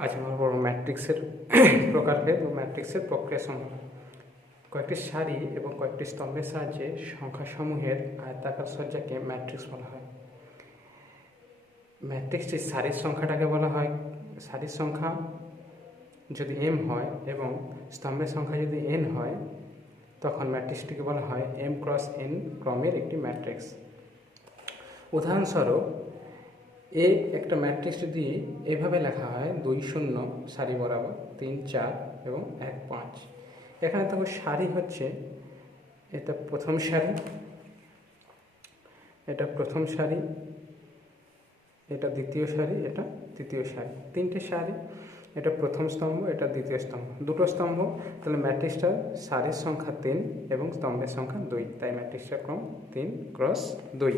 আজ আমরা পড়ব ম্যাট্রিক্সের প্রকারভেদ ও ম্যাট্রিক্সের প্রক্রিয়াসমূহ। কয়েকটি সারি এবং কয়েকটি স্তম্ভের সাহায্যে সংখ্যাসমূহের আয়তাকার সজ্জাকে ম্যাট্রিক্স বলা হয়। ম্যাট্রিক্সটির সারির সংখ্যাটাকে বলা হয়, সারির সংখ্যা যদি m হয় এবং স্তম্ভের সংখ্যা যদি n হয়, তখন ম্যাট্রিক্সটিকে বলা হয় m ক্রস n ক্রমের একটি ম্যাট্রিক্স। উদাহরণস্বরূপ একটা ম্যাট্রিক্স যদি এভাবে লেখা হয় 2 0 সারি বরাবর, 3 4 এবং 1 5। এখানে তখন সারি হচ্ছে এটা প্রথম সারি, এটা প্রথম সারি, এটা দ্বিতীয় সারি, এটা তৃতীয় সারি, তিনটে সারি, এটা প্রথম স্তম্ভ, এটা দ্বিতীয় স্তম্ভ, দুটো স্তম্ভ। তাহলে ম্যাট্রিক্সটার সারির সংখ্যা 3 এবং স্তম্ভের সংখ্যা 2, তাই ম্যাট্রিক্সটার ক্রম 3 ক্রস 2।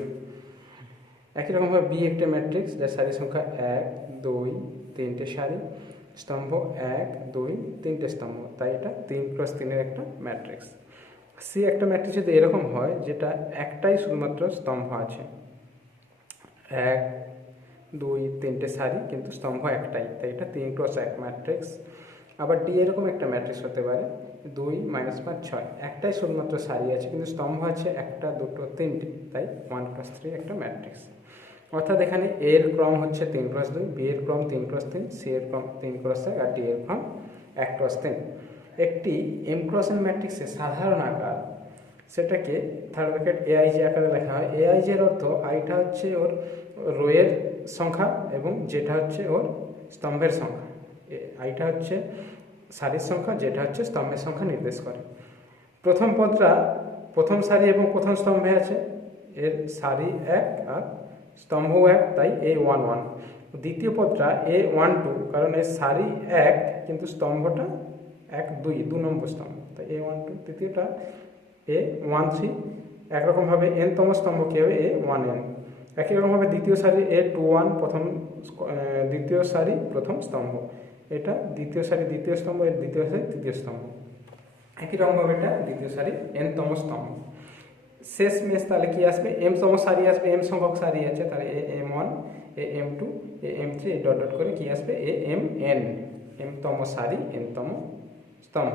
একই রকমভাবে বি একটা ম্যাট্রিক্স যার সারির সংখ্যা 1 2 3টে সারি, স্তম্ভ 1 2 3টে স্তম্ভ, তাই এটা 3 ক্রস 3-এর একটা ম্যাট্রিক্স। সি একটা ম্যাট্রিক্স যদি এরকম হয় যেটা একটাই শুধুমাত্র স্তম্ভ আছে, 1 2 3টে সারি কিন্তু স্তম্ভ একটাই, তাই এটা 3 ক্রস 1 ম্যাট্রিক্স। আবার ডি এরকম একটা ম্যাট্রিক্স হতে পারে 2 5 6, একটাই শুধুমাত্র সারি আছে কিন্তু স্তম্ভ আছে 1 2 3টে, তাই 1 ক্রস 3 একটা ম্যাট্রিক্স। অর্থাৎ এখানে এ এর ক্রম হচ্ছে 3 ক্রস 2, বি এর ক্রম 3 ক্রস 3, সি এর ক্রম 3 ক্রস 1 আর ডি এর ক্রম 1 ক্রস 3। একটি এম ক্রস এন ম্যাট্রিক্সের সাধারণ আকার, সেটাকে থার্ড ব্র্যাকেট এআইজে আকারে লেখা হয়। এআইজের অর্থ আইটা হচ্ছে ওর রোয়ের সংখ্যা এবং যেটা হচ্ছে ওর স্তম্ভের সংখ্যা। আইটা হচ্ছে সারির সংখ্যা, যেটা হচ্ছে স্তম্ভের সংখ্যা নির্দেশ করে। প্রথম পদটা প্রথম সারি এবং প্রথম স্তম্ভে আছে, এর সারি 1 আর স্তম্ভ 1, তাই A1 1। দ্বিতীয় পদটা A1 2, কারণ এর সারি 1 কিন্তু স্তম্ভটা 1 2 নম্বর স্তম্ভ, তাই A1 2। তৃতীয়টা A1 3। একরকমভাবে n-তম স্তম্ভ কি হবে A1n। একই রকমভাবে দ্বিতীয় সারি A21 দ্বিতীয় সারি প্রথম স্তম্ভ, এটা দ্বিতীয় সারি দ্বিতীয় স্তম্ভ, এর দ্বিতীয় সারি তৃতীয় স্তম্ভ। একই রকমভাবে এটা দ্বিতীয় সারি n-তম স্তম্ভ। শেষ মেশ তাহলে কি আসবে, m-তম সারি আসবে, m সংখ্যক সারি আছে, তাহলে am1 am2 am3 dot dot করে কি আসবে amn, m-তম সারি n-তম স্তম্ভ।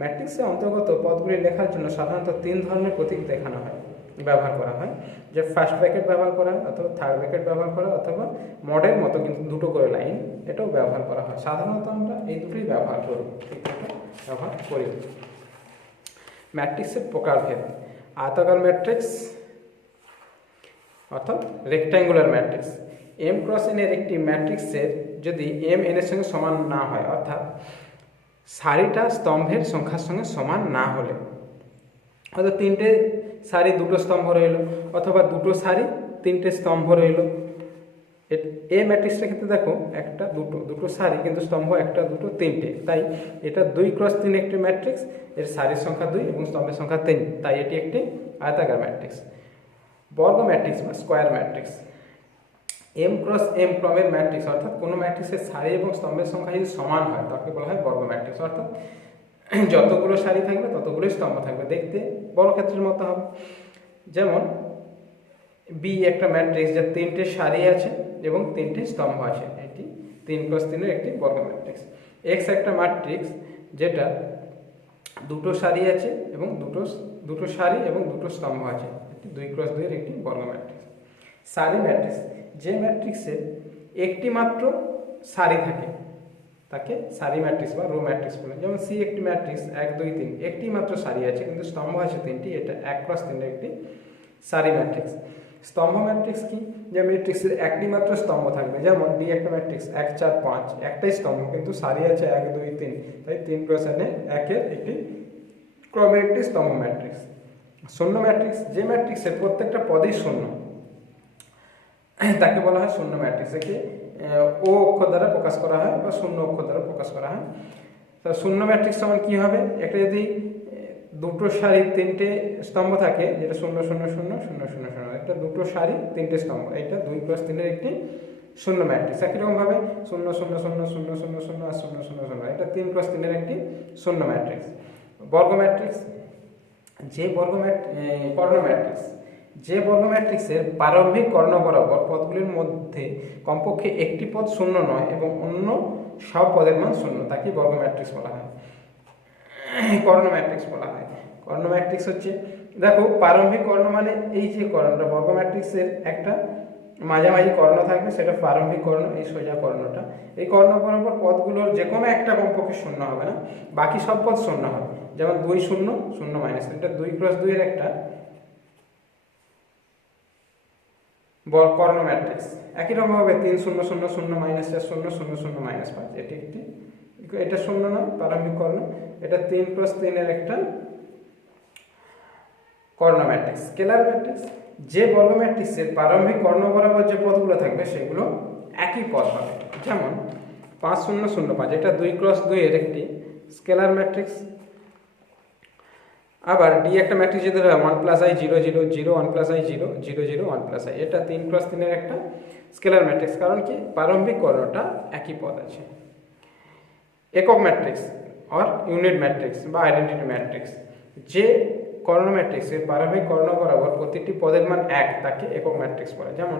ম্যাট্রিক্সের অন্তর্গত পদগুলি লেখার জন্য সাধারণত 3 ধরনের প্রতীক দেখানো হয়, ব্যবহার করা হয়, যে ফার্স্ট ব্র্যাকেট ব্যবহার করা হয় অথবা থার্ড ব্র্যাকেট ব্যবহার করা অথবা মডের মতো কিন্তু দুটো করে লাইন, এটাও ব্যবহার করা হয়। সাধারণত আমরা এই দুটোই ব্যবহার করব, ব্যবহার করি। ম্যাট্রিক্সের প্রকারভেদ: আয়তাকার ম্যাট্রিক্স অর্থাৎ rectangular matrix. M cross N এর একটি ম্যাট্রিক্সের যদি এম এন এর সঙ্গে সমান না হয়, অর্থাৎ সারিটা স্তম্ভের সংখ্যার সঙ্গে সমান না হলে, হয়তো 3টে সারি 2টো স্তম্ভ রইল অথবা 2টো সারি 3টে স্তম্ভ রইল, এ ম্যাট্রিক্সটার ক্ষেত্রে দেখো 1 2 সারি কিন্তু স্তম্ভ 1 2 3টে, তাই এটা 2 ক্রস 3 একটি ম্যাট্রিক্স, এর সারির সংখ্যা 2 এবং স্তম্ভের সংখ্যা 3, তাই এটি একটি আয়তাকার ম্যাট্রিক্স। বর্গ ম্যাট্রিক্স বা square matrix: M cross M ক্রমের ম্যাট্রিক্স, অর্থাৎ কোনো ম্যাট্রিক্সের সারি এবং স্তম্ভের সংখ্যা যদি সমান হয় তাকে বলা হয় বর্গ ম্যাট্রিক্স। অর্থাৎ যতগুলো সারি থাকবে ততগুলোই স্তম্ভ থাকবে, দেখতে বর্গক্ষেত্রের মতো হবে। যেমন বি একটা ম্যাট্রিক্স যার 3টে সারি আছে এবং 3টে স্তম্ভ আছে, এটি 3 ক্রস 3-এর একটি বর্গ ম্যাট্রিক্স। এক্স একটা ম্যাট্রিক্স যেটা 2টো সারি আছে এবং দুটো সারি এবং 2টো স্তম্ভ আছে, এটি 2 ক্রস 2-এর একটি বর্গ ম্যাট্রিক্স। সারি ম্যাট্রিক্স: যে ম্যাট্রিক্সে একটি মাত্র সারি থাকে তাকে সারি ম্যাট্রিক্স বা রো ম্যাট্রিক্স বলে। যেমন সি একটি ম্যাট্রিক্স 1 2 3, একটি মাত্র সারি আছে কিন্তু স্তম্ভ আছে 3টি, এটা 1 ক্রস 3-এর একটি সারি ম্যাট্রিক্স। স্তম্ভ ম্যাট্রিক্স কি, যে ম্যাট্রিক্সের একটি মাত্র স্তম্ভ থাকবে, যেমন ডি একটা ম্যাট্রিক্স 1 4 5, একটাই স্তম্ভ কিন্তু সারি আছে 1 2 3, তাই 3 ক্রস 1-এর একটি ক্রমের একটি স্তম্ভ ম্যাট্রিক্স। শূন্য ম্যাট্রিক্স: যে ম্যাট্রিক্সের প্রত্যেকটা পদেই শূন্য তাকে বলা হয় শূন্য ম্যাট্রিক্স। একে ও অক্ষর দ্বারা প্রকাশ করা হয় বা শূন্য অক্ষর দ্বারা প্রকাশ করা হয়। তো শূন্য ম্যাট্রিক্স সমান কি হবে, একটা যদি 2টো সারি 3টে স্তম্ভ থাকে, যেটা 0 0 0 0 0 0 0, এটা 2টো সারি 3টে স্তম্ভ, এটা 2 ক্রস 3-এর একটি শূন্য ম্যাট্রিক্স। একই রকমভাবে 0 0 0 0 0 0 আর 0 0 0, এটা 3 ক্রস 3-এর একটি শূন্য ম্যাট্রিক্স। বর্গ ম্যাট্রিক্স: যে কর্ণ ম্যাট্রিক্স, যে বর্গ ম্যাট্রিক্সের প্রারম্ভিক কর্ণ বরাবর পদগুলির মধ্যে কমপক্ষে একটি পদ শূন্য নয় এবং অন্য সব পদের মান শূন্য, তাকে বর্গ ম্যাট্রিক্স বলা হয়, কর্ণ ম্যাট্রিক্স বলা হয়। কর্ণ ম্যাট্রিক্স হচ্ছে, দেখো প্রারম্ভিক কর্ণ মানে এই যে কর্ণটা বর্গ ম্যাট্রিক্সের একটা মাঝামাঝি কর্ণ থাকবে, সেটা প্রারম্ভিক কর্ণ, এই সোজা কর্ণটা। এই কর্ণ বরাবর পদগুলোর যে কোনো একটা কমপক্ষে শূন্য হবে না, বাকি সব পদ শূন্য হবে। যেমন 2 0 0 মাইনাস, এটা 2 × 2 এর একটা কর্ণ ম্যাট্রিক্স। একই রকম হবে 3 0 0 0 মাইনাস 4 0 0 0 মাইনাস 5, এটি একটি, এটা শূন্য নয় প্রারম্ভিক কর্ণ। এটা 3 × 3 এর একটা কর্ণ ম্যাট্রিক্স। স্কেলার ম্যাট্রিক্স, যে বর্গ ম্যাট্রিক্সের প্রারম্ভিক কর্ণ বরাবর যে পদগুলো থাকবে সেগুলো একই পদ হবে। যেমন 5 0 0 5, এটা 2 × 2 এর একটি স্কেলার ম্যাট্রিক্স। আবার ডি একটা ম্যাট্রিক্স যদি হয় 1 + i 0 0 0 1 + i 0 0 0 1 + i, এটা 3 × 3 এর একটা স্কেলার ম্যাট্রিক্স, কারণ কি প্রারম্ভিক কর্ণটা একই পদ আছে। একক ম্যাট্রিক্স অর ইউনিট ম্যাট্রিক্স বা আইডেন্টিটি ম্যাট্রিক্স, যে কর্ণ ম্যাট্রিক্সের প্রারম্ভিক কর্ণ বরাবর প্রতিটি পদের মান 1, তাকে একক ম্যাট্রিক্স বলে। যেমন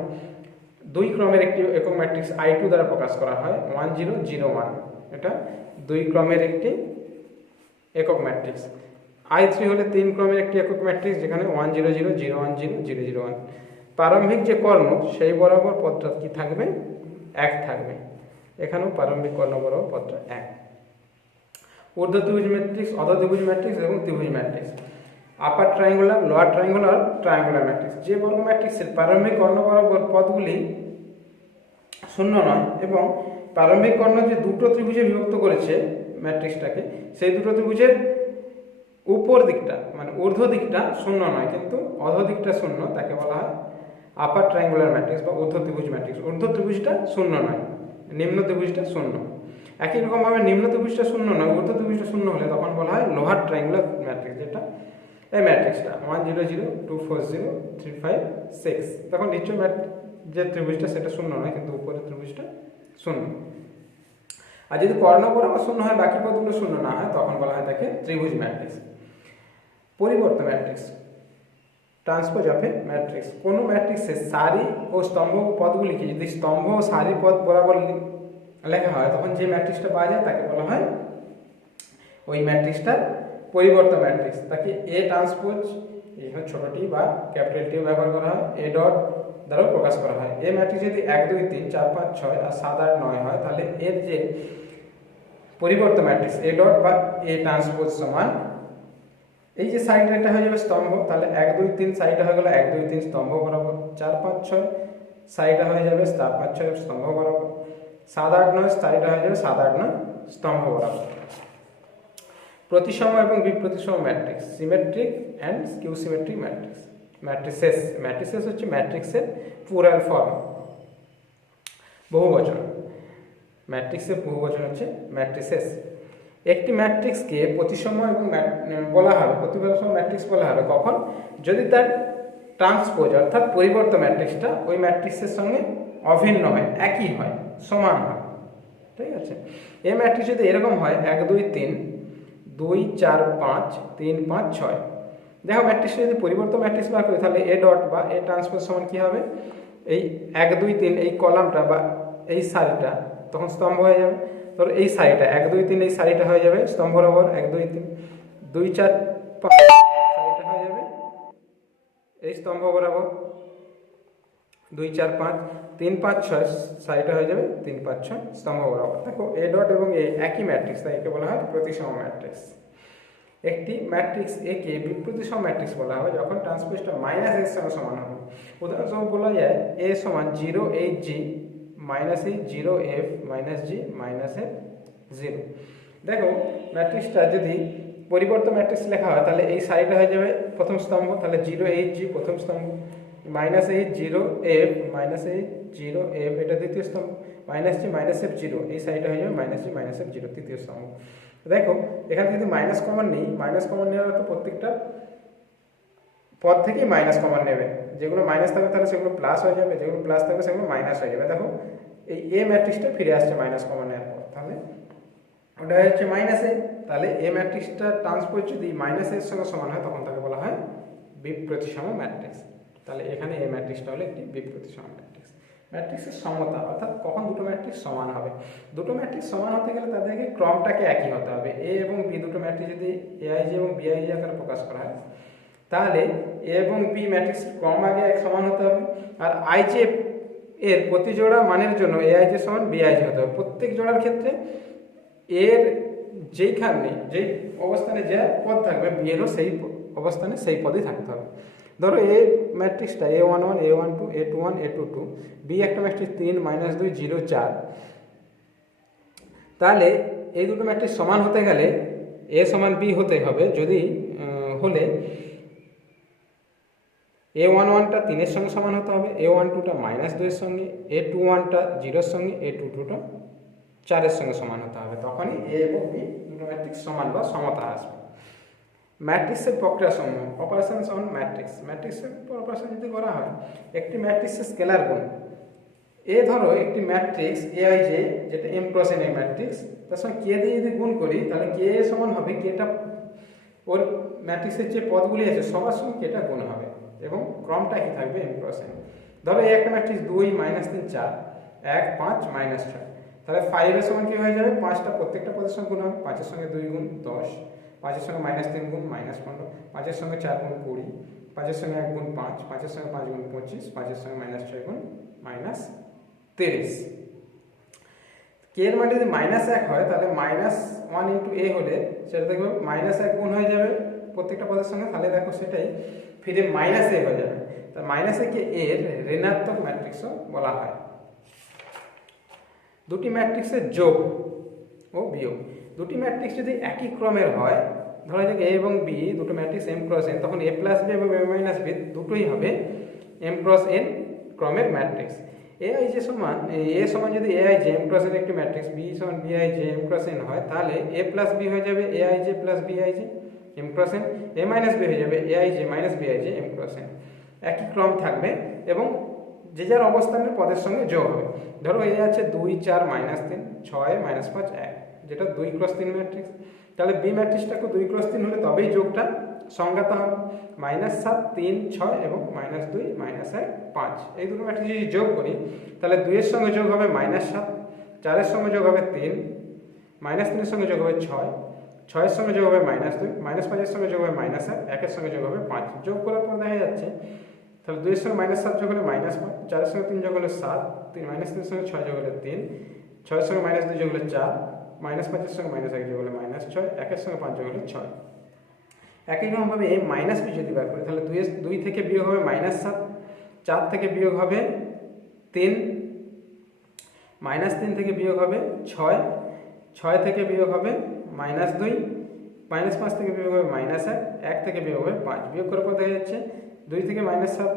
2 ক্রমের একটি একক ম্যাট্রিক্স I2 দ্বারা প্রকাশ করা হয় 1 0 0 1, এটা 2 ক্রমের একটি একক ম্যাট্রিক্স। I3 হলে 3 ক্রমের একটি একক ম্যাট্রিক্স, যেখানে 1 0 0 0 1 0 0 0 1। প্রারম্ভিক যে কর্ণ সেই বরাবর পদটা কি থাকবে, 1 থাকবে। এখানেও প্রারম্ভিক কর্ণ বরাবর পদটা 1। ঊর্ধ্ব ত্রিভুজ ম্যাট্রিক্স, অধ ত্রিভুজ ম্যাট্রিক্স এবং ত্রিভুজ matrix. Upper triangular, lower triangular, triangular matrix, যে বর্গ ম্যাট্রিক্সের প্রারম্ভিক কর্ণ বরাবর পদগুলি শূন্য নয় এবং প্রারম্ভিক কর্ণ যে দুটো ত্রিভুজে বিভক্ত করেছে ম্যাট্রিক্সটাকে, সেই দুটো ত্রিভুজের উপর দিকটা মানে ঊর্ধ্ব দিকটা শূন্য নয় কিন্তু অধ দিকটা শূন্য, তাকে বলা হয় আপার ট্রায়াঙ্গুলার ম্যাট্রিক্স বা ঊর্ধ্ব ত্রিভুজ ম্যাট্রিক্স। ঊর্ধ্ব ত্রিভুজটা শূন্য নয়, নিম্ন ত্রিভুজটা শূন্য। একই রকমভাবে নিম্ন ত্রিভুজটা শূন্য নয়, ঊর্ধ্ব ত্রিভুজটা শূন্য হলে তখন বলা হয় লোহার ট্রায়াঙ্গুলার ম্যাট্রিক্স, যেটা এই ম্যাট্রিক্সটা 1 0 0 2 4 0 3 5 6, তখন নিচু যে ত্রিভুজটা সেটা শূন্য নয় কিন্তু উপরের ত্রিভুজটা শূন্য। আর যদি কর্ণ বরাবর শূন্য হয়, বাকি পদগুলো শূন্য না হয়, তখন বলা হয় তাকে ত্রিভুজ ম্যাট্রিক্স। পরিবর্ত matrix, transpose of A matrix, কোনো ম্যাট্রিক্সের সারি ও স্তম্ভ পদগুলিকে যদি স্তম্ভ ও সারি পদ বরাবর লেখা হয়, তখন যে ম্যাট্রিক্সটা পাওয়া যায় তাকে বলা হয় ওই ম্যাট্রিক্সটার পরিবর্ত ম্যাট্রিক্স। তাকে এ ট্রান্সপোজ, এখানে ছোট টি বা ক্যাপিটাল টিও ব্যবহার করা হয়, এ ডট দ্বারাও প্রকাশ করা হয়। এ ম্যাট্রিক্স যদি 1 2 3 4 5 6 আর 7 8 9 হয়, তাহলে এর যে পরিবর্ত ম্যাট্রিক্স এ ডট বা এ ট্রান্সপোজ সমান, এই যে সাইড এটা হয়ে যাবে স্তম্ভ, তাহলে 1 2 3 সাইডটা হয়ে গেল 1 2 3 স্তম্ভ বরাবর, 4 5 6 সাইডটা হয়ে যাবে 4 5 6 স্তম্ভ বরাবর, 7 8 9 সাইডটা হয়ে যাবে 7 8 9 স্তম্ভ বরাবর। প্রতিসম এবং বিপ্রতিসম matrix, symmetric and skew symmetric matrix. Matrices, matrices হচ্ছে ম্যাট্রিক্সের প্লুরাল ফর্ম, বহুবচন। ম্যাট্রিক্সের বহুবচন হচ্ছে ম্যাট্রিসেস। একটি ম্যাট্রিক্সকে প্রতিসম এবং বলা হবে, প্রতিসম ম্যাট্রিক্স বলা হবে কখন, যদি তার ট্রান্সপোজ অর্থাৎ পরিবর্ত ম্যাট্রিক্সটা ওই ম্যাট্রিক্সের সঙ্গে অভিন্ন হয়, একই হয়, সমান হয়। ঠিক আছে, এই ম্যাট্রিক্স যদি এরকম হয় 1 2 3 2 4 5 3 5 6, দেখো ম্যাট্রিক্স যদি পরিবর্তন ম্যাট্রিক্স বার করি, তাহলে এ ডট বা এ ট্রান্সপোজ সমান কী হবে, এই 1 2 3 এই কলামটা বা এই সারিটা তখন স্তম্ভ হয়ে যাবে। ধরো এই সারিটা 1 2 3 এই সারিটা হয়ে যাবে স্তম্ভ বরাবর, 1 2 3 2 4 5 সারিটা হয়ে যাবে এই স্তম্ভ বরাবর, 2 4 5 3 5 6 সারিটা হয়ে যাবে 3 5 6 স্তম্ভ বরাবর। দেখো এ ডট এবং এ একই ম্যাট্রিক্স, তাই একে বলা হয় প্রতিসম ম্যাট্রিক্স। একটি ম্যাট্রিক্স এ কে বিপ্রতিসম ম্যাট্রিক্স বলা হয় যখন ট্রান্সপোজটা মাইনাস এর সঙ্গে সমান হবে। উদাহরণস্বরূপ বলা যায় এ সমান 0 8 g মাইনাস এই 0 f minus g minus f 0। দেখো ম্যাট্রিক্সটা যদি পরিবর্তন ম্যাট্রিক্স লেখা হয়, তাহলে এই সারিটা হয়ে যাবে প্রথম স্তম্ভ, তাহলে 0 8 g প্রথম স্তম্ভ, মাইনাস এই 0 f মাইনাস এই 0 f এটা দ্বিতীয় স্তম্ভ, মাইনাস g মাইনাস f 0 এই সারিটা হয়ে যাবে মাইনাস g মাইনাস f 0 তৃতীয় স্তম্ভ। দেখো এখানে যদি মাইনাস কমন নেই, মাইনাস কমন নেওয়ার অর্থ প্রত্যেকটা পদ থেকেই মাইনাস কমন নেবে, যেগুলো মাইনাস থাকবে তাহলে সেগুলো প্লাস হয়ে যাবে, যেগুলো প্লাস থাকবে সেগুলো মাইনাস হয়ে যাবে। দেখো এই এ ম্যাট্রিক্সটা ফিরে আসছে মাইনাস কমন নেওয়ার পর, তাহলে ওটা হচ্ছে মাইনাসে, তাহলে এ ম্যাট্রিক্সটা ট্রান্সপোজ যদি মাইনাস এর সঙ্গে সমান হয় তখন তাকে বলা হয় বিপ্রতিসম ম্যাট্রিক্স। তাহলে এখানে এই ম্যাট্রিক্সটা হলো একটি বি প্রতিসম ম্যাট্রিক্স। ম্যাট্রিক্সের সমতা অর্থাৎ কখন দুটো ম্যাট্রিক্স সমান হবে, দুটো ম্যাট্রিক্স সমান হতে গেলে তাদেরকে ক্রমটাকে একই হতে হবে। এ এবং বি দুটো ম্যাট্রিক্স যদি এআইজি এবং বিআইজি আকারে প্রকাশ করা হয় তাহলে এ এবং বি ম্যাট্রিক্সের ক্রম আগে এক সমান হতে হবে, আর আইজে এর প্রতি জোড়া মানের জন্য এআইজি সমান বিআইজি হতে হবে। প্রত্যেক জোড়ার ক্ষেত্রে এর যেইখানে যেই অবস্থানে যে পদ থাকবে বি এরও সেই অবস্থানে সেই পদই থাকতে হবে। ধরো এ ম্যাট্রিক্সটা A11 A12 A21 A22, B একটা ম্যাট্রিক্স 3 -2 0 4, তাহলে এই দুটো ম্যাট্রিক্স সমান হতে গেলে এ সমান বি হতে হবে। যদি হলে A11টা 3-এর সঙ্গে সমান হতে হবে, A12টা -2-এর সঙ্গে, A21টা 0-এর সঙ্গে, A22টা 4-এর সঙ্গে সমান হতে হবে। তখনই এ এবং বি দুটো ম্যাট্রিক্স সমান বা সমতা আসবে। ম্যাট্রিক্সের প্রক্রিয়া সমূহ, অপারেশনস অন ম্যাট্রিক্স। ম্যাট্রিক্সের অপারেশন যদি করা হয়, একটি ম্যাট্রিক্সের স্কেলার গুণ। এ ধরো একটি ম্যাট্রিক্স এআইজে যেটা M cross N A matrix, তার সঙ্গে কে দিয়ে যদি গুণ করি তাহলে কে সমান হবে কেটা, ওর ম্যাট্রিক্সের যে পদগুলি আছে সবার সঙ্গে কেটা গুণ হবে এবং ক্রমটা কি থাকবে এম ক্রস এন। ধরো এই একটা ম্যাট্রিক্স 2 -3 4 1 5 -6, তাহলে 5-এর সমান কি হয়ে যাবে, 5টা প্রত্যেকটা পদের সঙ্গে গুণ হবে, 5-এর সঙ্গে 2 গুণ 10, 5-এর সঙ্গে -3 গুণ -15, 5-এর সঙ্গে 4 গুণ 20, 5-এর সঙ্গে 1 গুণ 5, 5-এর সঙ্গে 5 গুণ 25, 5-এর সঙ্গে -6 গুণ -30। কে এর মান যদি -1 হয় তাহলে -1 ইন্টু এ হলে সেটা দেখবে -1 গুণ হয়ে যাবে প্রত্যেকটা পদের সঙ্গে, তাহলে দেখো সেটাই ফিরে -a হয়ে যাবে। তা -a কে এর ঋণাত্মক ম্যাট্রিক্সও বলা হয়। দুটি ম্যাট্রিক্সের যোগ ও বিয়োগ। দুটি ম্যাট্রিক্স যদি একই ক্রমের হয়, ধরা যাক এ এবং বি দুটো ম্যাট্রিক্স এম ক্রস এন, তখন এ প্লাস বি এবং এ মাইনাস বি দুটোই হবে এম ক্রস এন ক্রমের ম্যাট্রিক্স। এআইজে সমান এ সমান যদি এআইজে এম ক্রস এন একটি ম্যাট্রিক্স, বি সমান বিআইজে এম ক্রস এন হয়, তাহলে এ প্লাস বি হয়ে যাবে A I J plus B I J M cross N, A minus B হয়ে যাবে A I J minus B I J M cross N. একই ক্রম থাকবে এবং যে যার অবস্থানের পদের সঙ্গে যোগ হবে। ধরো এ আছে 2 4 -3 6 -5 1, যেটা 2 ক্রস 3 ম্যাট্রিক্স। তাহলে বি ম্যাট্রিক্সটাকে 2 ক্রস 3 হলে তবেই যোগটা সংজ্ঞাত হবে। -7 3 6 এবং -2 -1 5, এই দুটো ম্যাট্রিক্স যদি যোগ করি তাহলে 2 এর সঙ্গে যোগ হবে -7, 4 এর সঙ্গে যোগ হবে 3, -3 এর সঙ্গে যোগ হবে 6, 6 এর সঙ্গে যোগ হবে -2, -5 এর সঙ্গে যোগ হবে -1, 1 এর সঙ্গে যোগ হবে 5। যোগ করার পর দেখা যাচ্ছে তাহলে 2 এর সঙ্গে -7 যোগ হলে -5, 4 এর সঙ্গে 3 যোগ হলে 7, -3 এর সঙ্গে 6 যোগ হলে 3, 6 এর সঙ্গে -2 যোগ হলে 4, -5 এর সঙ্গে -1 যোগ হলে -6, 1 এর সঙ্গে 5 যোগ হলে 6। একই রকমভাবে এই -b যদি বার করি তাহলে 2 থেকে বিয়োগ হবে -7, 4 থেকে বিয়োগ হবে 3, -3 থেকে বিয়োগ হবে 6, 6 থেকে বিয়োগ হবে -2, -5 থেকে বিয়োগ হবে -1, 1 থেকে বিয়োগ হবে 5। বিয়োগ করার পর দেখা যাচ্ছে 2 থেকে -7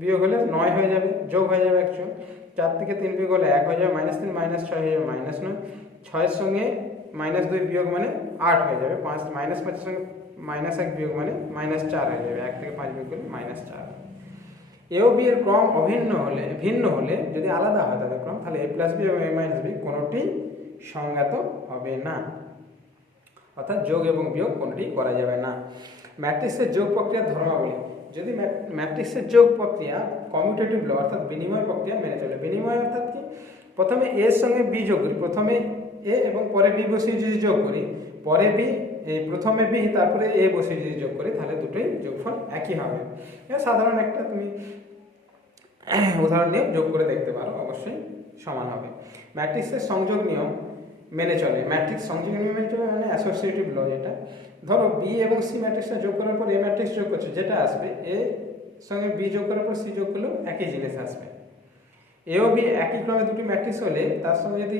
বিয়োগ হলে 9 হয়ে যাবে, যোগ হয়ে যাবে 100, 4 থেকে 3 বিয়োগ হলে 1 হয়ে যাবে, -3 -6 হয়ে যাবে -9, 6 এর সঙ্গে -2 বিয়োগ মানে 8 হয়ে যাবে, 5 এর সঙ্গে -1 বিয়োগ মানে -4 হয়ে যাবে, 1 থেকে 5 বিয়োগ করলে -4। এ ও বি এর ক্রম ভিন্ন হলে যদি আলাদা হয় তাদের ক্রম, তাহলে এ প্লাস বি এবং এ মাইনাস বি কোনোটি সংজ্ঞাত হবে না, অর্থাৎ যোগ এবং বিয়োগ কোনোটি করা যাবে না। ম্যাট্রিক্সের যোগ প্রক্রিয়ার ধর্মাবলী। যদি ম্যাট্রিক্সের যোগ প্রক্রিয়া কমিউটেটিভ ল অর্থাৎ বিনিময় প্রক্রিয়া মেনে চলে। বিনিময় অর্থাৎ কি, প্রথমে এর সঙ্গে বি যোগ করি, প্রথমে এ এবং পরে বি বসিয়ে যদি যোগ করি, পরে বি প্রথমে বি তারপরে এ বসিয়ে যদি যোগ করি তাহলে দুটোই যোগফল একই হবে। সাধারণ একটা তুমি উদাহরণ নিয়ে যোগ করে দেখতে পারো, অবশ্যই সমান হবে। ম্যাট্রিক্সের সংযোগ নিয়ম মেনে চলে। ম্যাট্রিক্স সংযোগ নিয়ম মেনে চলে মানে অ্যাসোসিয়েটিভ ল। যেটা ধরো বি এবং সি ম্যাট্রিক্সটা যোগ করার পর এ ম্যাট্রিক্স যোগ করছে, যেটা আসবে এ সঙ্গে বি যোগ করার পর সি যোগ করলেও একই জিনিস আসবে। এ ও বি একই ক্রমে দুটি ম্যাট্রিক্স হলে তার সঙ্গে যদি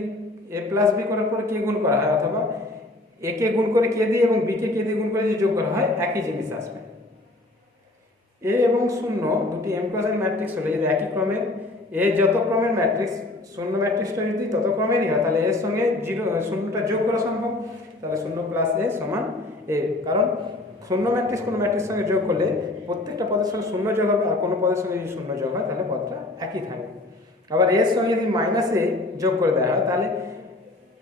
এ প্লাস বি করার পর কে গুণ করা হয়, অথবা এ কে গুণ করে কে দিয়ে এবং বি কে দিয়ে গুণ করে যদি যোগ করা হয় একই জিনিস আসবে। এ এবং 0 দুটি এম ক্রস এন ম্যাট্রিক্স হলে যদি একই ক্রমের, এ যত ক্রমের ম্যাট্রিক্স 0 ম্যাট্রিক্সটা যদি তত ক্রমেরই হয় তাহলে এর সঙ্গে 0টা যোগ করা সম্ভব। তাহলে 0 প্লাস এ সমান এ, কারণ 0 ম্যাট্রিক্স কোনো ম্যাট্রিক্সের সঙ্গে যোগ করলে প্রত্যেকটা পদের সঙ্গে 0 যোগ হবে, আর কোনো পদের সঙ্গে যদি 0 যোগ হয় তাহলে পদটা একই থাকবে। আবার এর সঙ্গে যদি -এ যোগ করে দেওয়া হয় তাহলে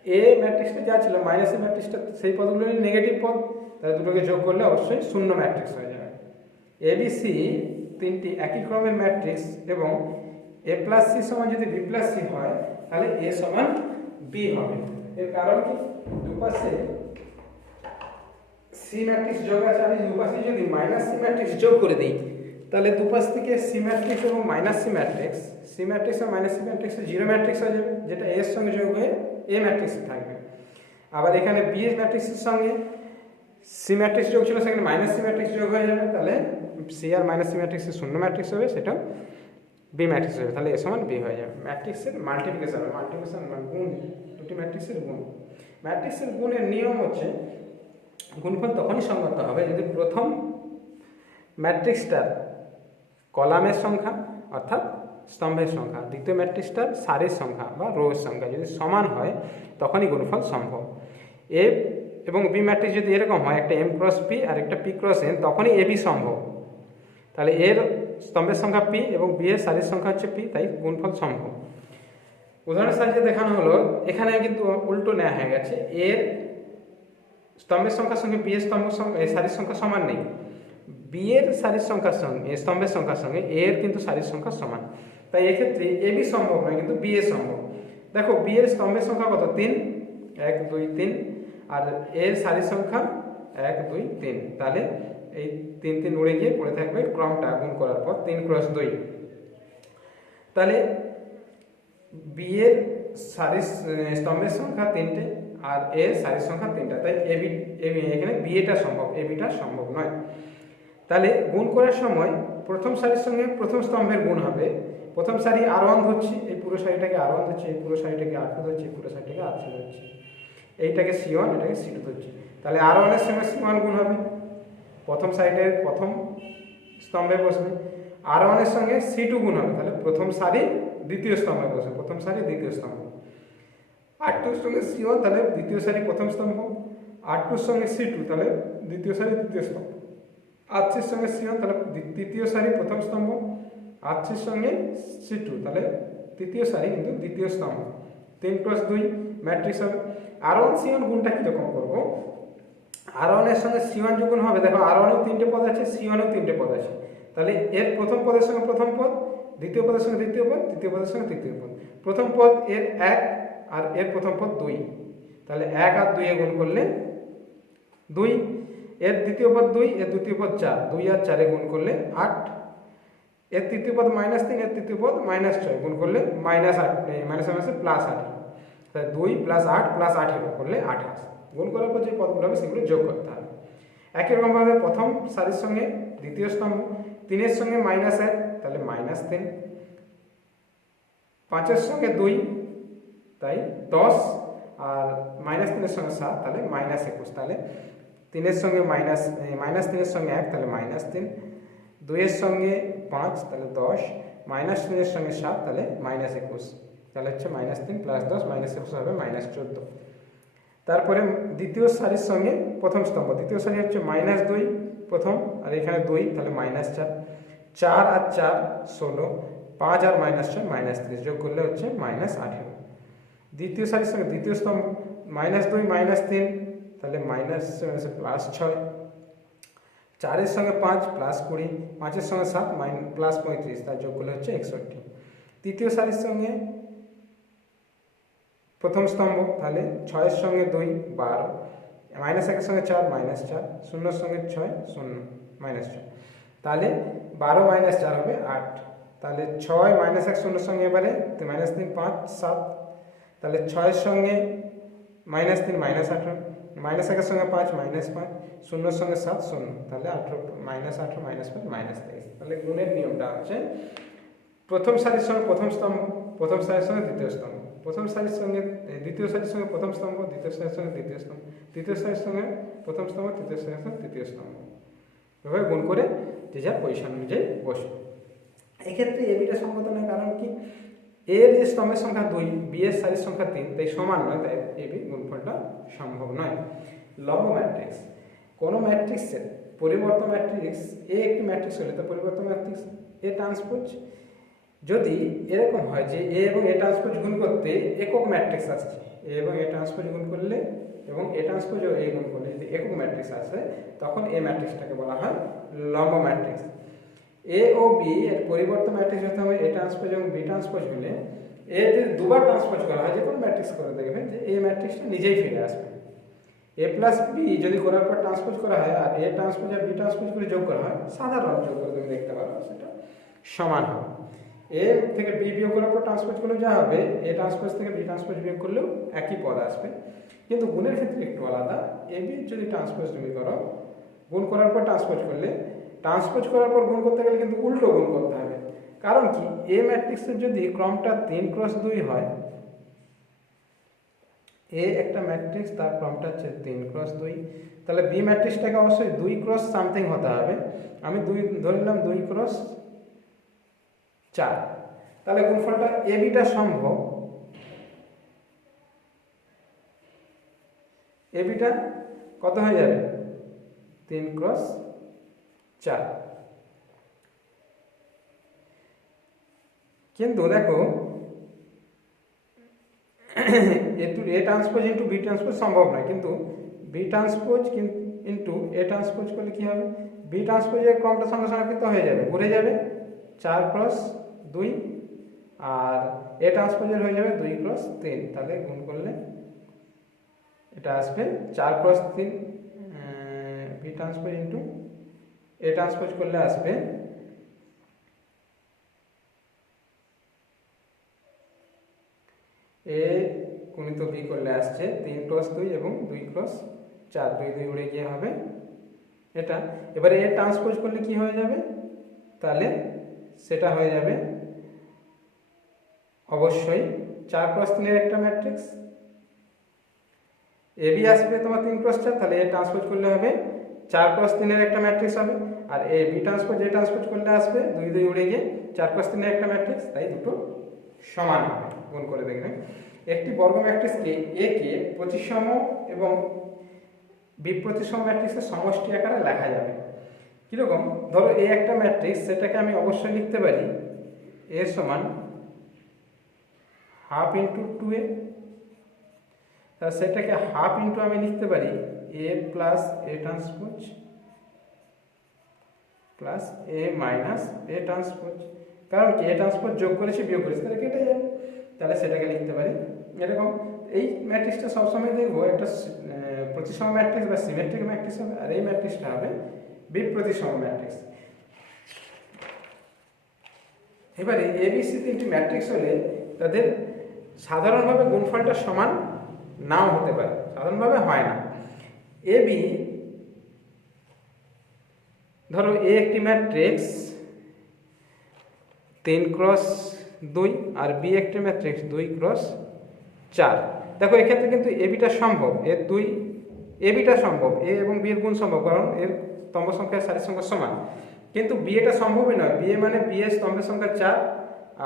এ ম্যাট্রিক্সটা যা ছিল -এ ম্যাট্রিক্সটা সেই পদগুলো নেগেটিভ পদ, তাহলে দুটোকে যোগ করলে অবশ্যই 0 ম্যাট্রিক্স হয়ে যাবে। এবিসি তিনটি একই ক্রমের ম্যাট্রিক্স এবং এ প্লাস সি সমান যদি বি প্লাস সি হয় তাহলে এ সমান বি হবে। এর কারণ কি, দুপাশে সি ম্যাট্রিক্স যোগ আছে, আমি দুপাশে যদি মাইনাস সি ম্যাট্রিক্স যোগ করে দিই তাহলে দুপাশ থেকে সি ম্যাট্রিক্স এবং মাইনাস সি ম্যাট্রিক্স আর minus C matrix zero matrix হয়ে যাবে, যেটা এর সঙ্গে যোগ হয়ে এ ম্যাট্রিক্সে থাকবে। আবার এখানে বি এর ম্যাট্রিক্সের সঙ্গে সি ম্যাট্রিক্স যোগ ছিল, সেখানে মাইনাস সি ম্যাট্রিক্স যোগ হয়ে যাবে, তাহলে সি আর মাইনাস সি ম্যাট্রিক্সের শূন্য ম্যাট্রিক্স হবে, সেটা বি ম্যাট্রিক্স হবে, তাহলে এ সমান বি হয়ে যাবে। ম্যাট্রিক্সের মাল্টিপ্লিকেশন মানে গুণ, দুটি ম্যাট্রিক্সের গুণ। ম্যাট্রিক্সের গুণের নিয়ম হচ্ছে গুণফল তখনই সংগত হবে যদি প্রথম ম্যাট্রিক্সটার কলামের সংখ্যা অর্থাৎ স্তম্ভের সংখ্যা, দ্বিতীয় ম্যাট্রিক্সটার সারির সংখ্যা বা রোর সংখ্যা যদি সমান হয় তখনই গুণফল সম্ভব। এ এবং বি ম্যাট্রিক্স যদি এরকম হয়, একটা এম ক্রস পি আর একটা পি ক্রস এন, তখনই এ বি সম্ভব। তাহলে এর স্তম্ভের সংখ্যা পি এবং বি এর সারির সংখ্যা হচ্ছে পি, তাই গুণফল সম্ভব। উদাহরণের সাহায্যে দেখানো হলো, এখানে কিন্তু উল্টো নেওয়া হয়ে গেছে, এর স্তম্ভের সংখ্যার সঙ্গে বি এর সারির সংখ্যা সমান নেই, বি এর সারির সংখ্যার সঙ্গে স্তম্ভের সংখ্যার সঙ্গে এর কিন্তু সারির সংখ্যা সমান, তাই এক্ষেত্রে এ বি সম্ভব নয় কিন্তু বি এ সম্ভব। দেখো বি এর স্তম্ভের সংখ্যা কত, 3, 1 2 3, আর এর সারির সংখ্যা 1 2 3, তাহলে এই 3 3 উড়ে গিয়ে পড়ে থাকবে ক্রমটা গুণ করার পর 3 ক্রস 2, তাহলে বি এর সারির স্তম্ভের সংখ্যা 3টে আর এর সারির সংখ্যা 3টা, তাই এখানে বি এটা সম্ভব, এ বিটা সম্ভব নয়। তাহলে গুণ করার সময় প্রথম সারির সঙ্গে প্রথম স্তম্ভের গুণ হবে, প্রথম সারি R1 ধরছি, এই পুরো সারিটাকে R1 ধরছি, এই পুরো সারিটাকে R2 ধরছি, এই পুরো সারিটাকে R3 ধরছি, এইটাকে C1 এটাকে C2 ধরছি, তাহলে R1 এর সঙ্গে C1 গুণ হবে, প্রথম সারিটার প্রথম স্তম্ভে বসবে, R1 এর সঙ্গে C2 গুণ হবে, তাহলে প্রথম সারি দ্বিতীয় স্তম্ভে বসবে, প্রথম সারি দ্বিতীয় স্তম্ভ, R2 এর সঙ্গে C1 তাহলে দ্বিতীয় সারি প্রথম স্তম্ভ, R2 এর সঙ্গে C2 তাহলে দ্বিতীয় সারি দ্বিতীয় স্তম্ভ, R3 এর সঙ্গে C1 তাহলে তৃতীয় সারি প্রথম স্তম্ভ, R3 এর সঙ্গে C2 তাহলে তৃতীয় সারি কিন্তু দ্বিতীয় স্তম্ভ, 3 + 2 ম্যাট্রিক্স হবে। R1 C1 গুণটা কীরকম করবো, R1 এর সঙ্গে C1 যখন হবে, দেখো R1 এও 3টে পদ আছে, C1 এও 3টে পদ আছে, তাহলে এর প্রথম পদের সঙ্গে প্রথম পদ, দ্বিতীয় পদের সঙ্গে দ্বিতীয় পদ, তৃতীয় পদের সঙ্গে তৃতীয় পদ, প্রথম পদ এর 1 আর এর প্রথম পদ 2, তাহলে 1 আর 2 এ গুণ করলে 2, এর দ্বিতীয় পদ 2, এর দ্বিতীয় পদ 4, 2 আর 4 এ গুণ করলে 8, এর তৃতীয় পদ -3, এর তৃতীয় পদ -6 গুণ করলে -8, +8, তাহলে 2 + 8 + 18 করলে 28, গুণ করার পর যে পদগুলো হবে সেগুলো যোগ করতে হবে। একই রকমভাবে প্রথম সারির সঙ্গে দ্বিতীয় স্তম্ভ, 3 এর সঙ্গে -1 তাহলে -3, 5 এর সঙ্গে 2 তাই 10, আর -3 এর সঙ্গে 7 তাহলে -21, তাহলে 3 এর সঙ্গে -3 এর সঙ্গে 1 তাহলে -3, 2 এর সঙ্গে 5 তাহলে 10, -3 এর সঙ্গে 7 তাহলে -21, তাহলে হচ্ছে -3 + 10 -21 হবে -14। তারপরে দ্বিতীয় সারির সঙ্গে প্রথম স্তম্ভ, দ্বিতীয় সারি হচ্ছে -2 প্রথম, আর এখানে 2 তাহলে -4, 4 আর 4 16, 5 আর -6 -30, যোগ করলে হচ্ছে -18। দ্বিতীয় সারির সঙ্গে দ্বিতীয় স্তম্ভ, -2 -3 তাহলে +6, 4 এর সঙ্গে 5 +20, 5 এর সঙ্গে 7 +35, তার যোগ করলে হচ্ছে 61। তৃতীয় সারির সঙ্গে প্রথম স্তম্ভ, তাহলে 6 এর সঙ্গে 2 12, -1 এর সঙ্গে 4 -4, 0 এর সঙ্গে 6 0 -6, তাহলে 12 - 4 হবে 8, তাহলে 6 - 1 0 এর সঙ্গে এবারে -3 5 7, তাহলে 6 এর সঙ্গে -3 -18, -1 এর সঙ্গে 5 -5, 0 এর সঙ্গে 7 0, তাহলে 18 -18 -5 -23। তাহলে গুণের নিয়মটা হচ্ছে প্রথম সারির সঙ্গে প্রথম স্তম্ভ, প্রথম সারির সঙ্গে দ্বিতীয় স্তম্ভ, প্রথম সারির সঙ্গে দ্বিতীয় সারির সঙ্গে প্রথম স্তম্ভ, দ্বিতীয় সারির সঙ্গে তৃতীয় স্তম্ভ, তৃতীয় সারির সঙ্গে প্রথম স্তম্ভ, তৃতীয় সারির সঙ্গে তৃতীয় স্তম্ভ, এভাবে গুণ করে যে যার পজিশন অনুযায়ী বসবে। এক্ষেত্রে এ বিটা সঙ্গত নয়, কারণ কি এর যে স্তম্ভের সংখ্যা 2, বি এর সারির সংখ্যা 3, তাই সমান নয়, তাই এ বি গুণফলটা সম্ভব নয়। লব ম্যাট্রিক্স, কোনো ম্যাট্রিক্সের পরিবর্তন ম্যাট্রিক্স এ একটি ম্যাট্রিক্স হলে তো পরিবর্তন ম্যাট্রিক্স এ ট্রান্সপোজ, যদি এরকম হয় যে এ এবং এ ট্রান্সপোজ গুণ করতে একক ম্যাট্রিক্স আসছে, এ এবং এ ট্রান্সপোজ গুণ করলে এবং এ ট্রান্সপোজ ও এ গুণ করলে যদি একক ম্যাট্রিক্স আসে, তখন এ ম্যাট্রিক্সটাকে বলা হয় লম্ব ম্যাট্রিক্স। এ ও বি এর পরিবর্তন ম্যাট্রিক্স হতে হবে এ ট্রান্সপোজ এবং বি ট্রান্সপোজ হলে এ যদি দুবার ট্রান্সপোজ করা হয় যে কোনো ম্যাট্রিক্স করে দেখবেন যে এই ম্যাট্রিক্সটা নিজেই ফিরে আসবে। এ প্লাস বি যদি করার পর ট্রান্সপোজ করা হয় আর এ ট্রান্সপোজ আর বি ট্রান্সপোজ করে যোগ করা হয়, সাধারণ যোগ করে তুমি দেখতে পারো সেটা সমান হবে। এ থেকে বি বিয়োগ করার পর ট্রান্সপোজ করলেও যা হবে, এ ট্রান্সপোজ থেকে বি ট্রান্সপোজ বিয়োগ করলেও একই পদ আসবে। কিন্তু গুণের ক্ষেত্রে একটু আলাদা। এ বি যদি ট্রান্সপোজ তুমি করো, গুণ করার পর ট্রান্সপোজ করলে, ট্রান্সপোজ করার পর গুণ করতে গেলে কিন্তু উল্টো গুণ করতে হবে। কারণ কি, এ ম্যাট্রিক্সের যদি ক্রমটা 3x2 হয়, এ একটা ম্যাট্রিক্স তার ক্রমটা হচ্ছে 3x2, তাহলে বি ম্যাট্রিক্সটাকে অবশ্যই 2x সামথিং হতে হবে। আমি ধরে নিলাম 2x4, তাহলে গুণফলটা এ বিটা সম্ভব। এ বিটা কত হয়ে যাবে? 3x4। কিন্তু দেখো A transpose into B transpose সম্ভব নয়, কিন্তু B transpose into A transpose করলে কি হবে, বি ট্রান্সপোজের ক্রমটা সঙ্গে সঙ্গে কিন্তু হয়ে যাবে, ঘুরে যাবে 4x2, আর এ ট্রান্সপোজের হয়ে যাবে 2x3। তাহলে গুণ করলে এটা আসবে 4x3, B transpose into A transpose করলে আসবে এ গুণিত বি করলে আসছে 3x2 এবং 2x4, 2 2 উড়ে গিয়ে হবে এটা। এবারে এ ট্রান্সপোজ করলে কি হয়ে যাবে, তাহলে সেটা হয়ে যাবে অবশ্যই 4x3 এর একটা ম্যাট্রিক্স। এ বি আসবে তোমার 3x4, তাহলে এ ট্রান্সপোজ করলে হবে 4x3 এর একটা ম্যাট্রিক্স হবে। আর A B transpose A transpose করলে আসবে 2 2 উড়ে গিয়ে 4x3 এর একটা ম্যাট্রিক্স। তাই দুটো সমান হবে। গুণ করে দেখবেন একটি বর্গ ম্যাট্রিক্সকে এ কে প্রতিসম এবং বিপ্রতিসম ম্যাট্রিক্সের সমষ্টি আকারে লেখা যাবে। কীরকম, ধরো এ একটা ম্যাট্রিক্স, সেটাকে আমি অবশ্যই লিখতে পারি এ সমান হাফ ইন্টু 2a, তাহলে সেটাকে হাফ ইন্টু আমি লিখতে পারি A plus A transpose plus A minus A transpose. কারণ কি, এ ট্রান্সপোজ যোগ করেছি বিয়োগ করেছি, তাহলে কেটে যাবে, তাহলে সেটাকে লিখতে পারি এরকম। এই ম্যাট্রিক্সটা সবসময় দেখবো একটা প্রতিসম ম্যাট্রিক্স বা সিমেট্রিক ম্যাট্রিক্স হবে, আর এই ম্যাট্রিক্সটা হবে বিপ্রতিসম ম্যাট্রিক্স। এবারে এবিসি তিনটি ম্যাট্রিক্স হলে তাদের সাধারণভাবে গুণফলটা সমান নাও হতে পারে, সাধারণভাবে হয় না। এ বি, ধরো এ একটি ম্যাট্রিক্স 3x2 আর বি একটি ম্যাট্রিক্স 2x4। দেখো এক্ষেত্রে কিন্তু এ বিটা সম্ভব, এ বিটা সম্ভব, এ এবং বি এর গুণ সম্ভব, কারণ এর স্তম্ভ সংখ্যা সারির সংখ্যা সমান। কিন্তু বি এটা সম্ভবই নয়, বি এ মানে বি এর স্তম্ভের সংখ্যা 4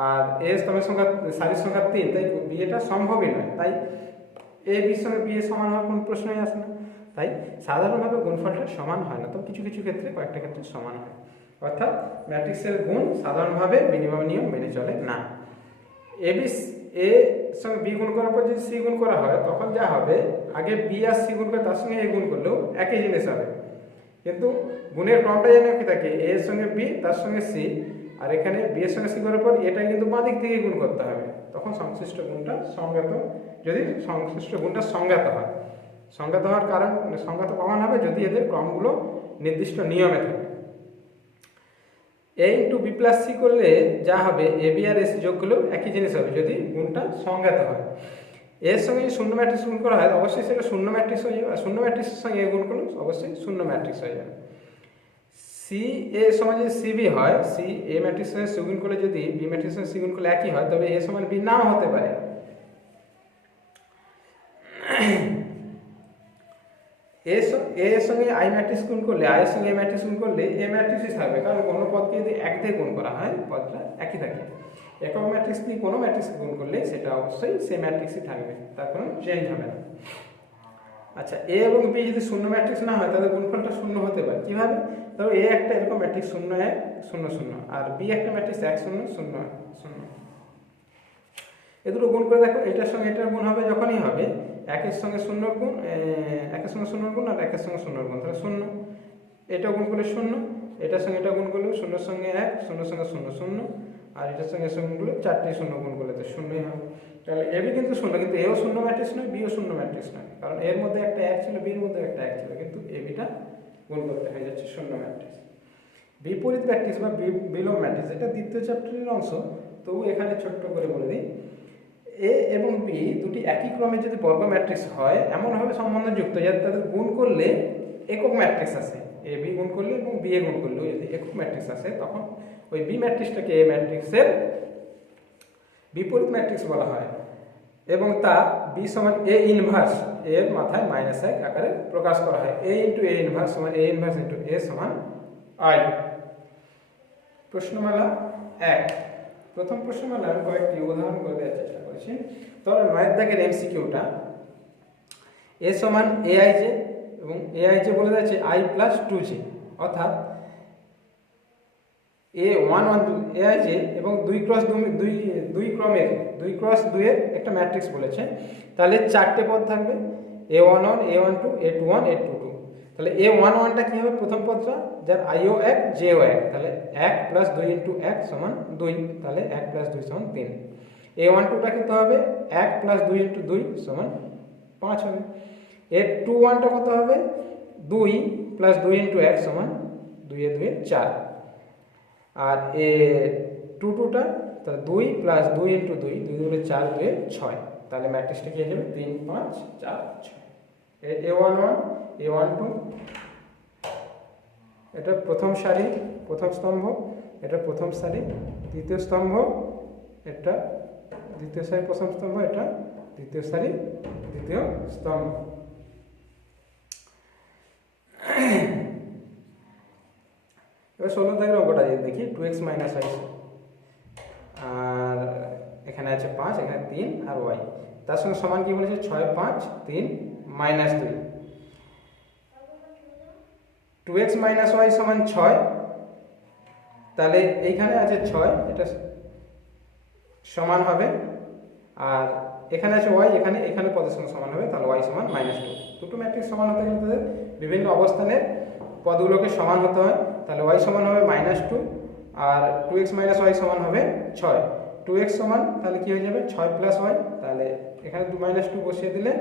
আর এ স্তম্ভের সংখ্যা সারির সংখ্যা 3, তাই বি এটা সম্ভবই নয়। তাই এ বির সঙ্গে বি এর সমান হওয়ার কোনো প্রশ্নই আসে না। তাই সাধারণভাবে গুণফলটা সমান হয় না, তবে কিছু কিছু ক্ষেত্রে, কয়েকটা ক্ষেত্রে সমান হয়। অর্থাৎ ম্যাট্রিক্সের গুণ সাধারণভাবে মিনিমাম নিয়ম মেনে চলে না। এ সঙ্গে বি গুণ করার পর যদি সি গুণ করা হয়, তখন যা হবে, আগে বি আর সি গুণ করে তার সঙ্গে এ গুণ করলেও একই জিনিস হবে, কিন্তু গুণের ক্রমটা যেন কি থাকে, এ এর সঙ্গে বি তার সঙ্গে সি, আর এখানে বি এর সঙ্গে সি করার পর এটা কিন্তু বাঁ দিক থেকে গুণ করতে হবে, তখন সংশ্লিষ্ট গুণটা সংজ্ঞাত, যদি সংশ্লিষ্ট গুণটা সংজ্ঞাত হয়। সংজ্ঞাত হওয়ার কারণ, সংজ্ঞাত কখন হবে, যদি এদের ক্রমগুলো নির্দিষ্ট নিয়মে থাকে। এ ইন্টু বি প্লাস সি করলে যা হবে, এ বি আর এসি যোগ করলেও একই জিনিস হবে, যদি গুণটা সংজ্ঞাত হয়। এর সঙ্গে যদি শূন্য ম্যাট্রিক্স গুণ করা হয়, অবশ্যই সেটা শূন্য ম্যাট্রিক্স হয়ে যাবে, আর শূন্য ম্যাট্রিক্সের সঙ্গে এ গুণ করলে অবশ্যই শূন্য ম্যাট্রিক্স হয়ে যাবে। সি এ সমান যদি সি বি হয়, সি এ ম্যাট্রিক্সের সঙ্গে সি গুণ করলে যদি বি ম্যাট্রিক্সের সঙ্গে সি গুণ করলে একই হয়, তবে এ সমান বি নাও হতে পারে। এর সঙ্গে আই ম্যাট্রিক্স গুণ করলে, আই এর সঙ্গে এ ম্যাট্রিক্স গুণ করলে এ ম্যাট্রিক্সই থাকবে, কারণ কোনো পদকে যদি এক দিয়ে গুণ করা হয়, পদটা একই থাকে। একক ম্যাট্রিক্স দিয়ে কোনো ম্যাট্রিক্স গুণ করলে সেটা অবশ্যই সে ম্যাট্রিক্সই থাকবে, তার কোনো চেঞ্জ হবে না। আচ্ছা, এ এবং বি যদি শূন্য ম্যাট্রিক্স না হয়, তাহলে গুণফলটা শূন্য হতে পারে। কীভাবে? ধরো এ একটা এরকম ম্যাট্রিক্স 0 1 0 0, আর বি একটা ম্যাট্রিক্স 1 0 0 0। এ দুটো গুণ করে দেখো, এটার সঙ্গে এটার গুণ হবে, যখনই হবে একের সঙ্গে 0 গুণ, একের সঙ্গে 0 গুণ, আর একের সঙ্গে 0 গুণ, তাহলে 0। এটা গুণ করলে 0, এটার সঙ্গে এটা গুণ করলেও শূন্যর সঙ্গে 1, শূন্যর সঙ্গে 0 0, আর এটার সঙ্গে গুণ করলে 4টি শূন্য গুণ করলে তো শূন্যই হবে। তাহলে এবি কিন্তু শূন্য, কিন্তু এও শূন্য ম্যাট্রিক্স নয়, বিও শূন্য ম্যাট্রিক্স নয়, কারণ এর মধ্যে একটা 1 ছিল, বির মধ্যে একটা 1 ছিল, কিন্তু এবিটা গুণ করতে হয়ে যাচ্ছে শূন্য ম্যাট্রিক্স। বিপরীত ম্যাট্রিক্স বা বিলোম ম্যাট্রিক্স, এটা দ্বিতীয় চ্যাপ্টারের অংশ, তবু এখানে ছোট্ট করে বলে দিই। এ এবং বি দুটি একই ক্রমে যদি বর্গ ম্যাট্রিক্স হয়, এমনভাবে সম্বন্ধযুক্ত যাতে তাদের গুণ করলে একক ম্যাট্রিক্স আসে, এ বি গুণ করলে এবং বি এ গুণ করলেও যদি একক ম্যাট্রিক্স আসে, তখন ওই বি ম্যাট্রিক্সটাকে এ ম্যাট্রিক্সের বিপরীত ম্যাট্রিক্স বলা হয়, এবং তা বি সমান এ ইনভার্স, এর মাথায় -1 আকারে প্রকাশ করা হয়। এ ইন্টু এ ইনভার্স সমান এ ইনভার্স ইন্টু এ সমান আই। প্রশ্নমালা 1। প্রথম প্রশ্নমালা আমি কয়েকটি উদাহরণ করে দেওয়ার চেষ্টা করেছি। ধরো 9 দাগের এমসিকিউটা, এ সমান aij এবং aij বলে যাচ্ছে i প্লাস 2j, অর্থাৎ a1 aij এবং 2 ক্রস 2 ক্রমের 2 ক্রস 2 এর একটা ম্যাট্রিক্স বলেছে। তাহলে 4টে পদ থাকবে, a11 a12 a21 a22। তাহলে a11টা কি হবে? প্রথম পদটা, যার iও 1 jও 1, তাহলে 1 প্লাস 2 ইন্টু 1 সমান 2, তাহলে 1 প্লাস 2 সমান 3। a12টা কত হবে? 1 প্লাস 2 ইন্টু 2 সমান 5 হবে। a21টা কত হবে? 2 প্লাস 2 ইন্টু 1 সমান 2 এ 2 4। আর a22টা, তাহলে 2 প্লাস 2 ইন্টু 2, 2 দুগুণে 4, 2 6, তাহলে ম্যাট্রিক্সটা কি হয়ে যাবে? 3 5 4 6। a11 a12 এটা প্রথম সারি প্রথম স্তম্ভ, এটা প্রথম সারি দ্বিতীয় স্তম্ভ, এটা দ্বিতীয় সারি প্রথম স্তম্ভ, এটা দ্বিতীয় সারি দ্বিতীয় স্তম্ভ। এবার 16 দাগের অঙ্কটা যদি দেখি, 2x মাইনাস y, আর এখানে আছে 5, এখানে 3 আর y, তার সঙ্গে সমান কি বলেছে? 6 5 3 মাইনাস 2। 2x মাইনাস y সমান 6, তাহলে এইখানে আছে 6, এটা সমান হবে, আর এখানে আছে y, এখানে পদের সঙ্গে সমান হবে, তাহলে y সমান -2। দুটো ম্যাট্রিক্স সমান হতে গেলে তাদের বিভিন্ন অবস্থানের পদগুলোকে সমান হতে হয়। তাহলে y সমান হবে -2, আর 2x মাইনাস y সমান হবে 6। 2x সমান তাহলে কি হয়ে যাবে? 6 প্লাস y, তাহলে এখানে -2 বসিয়ে দিলে,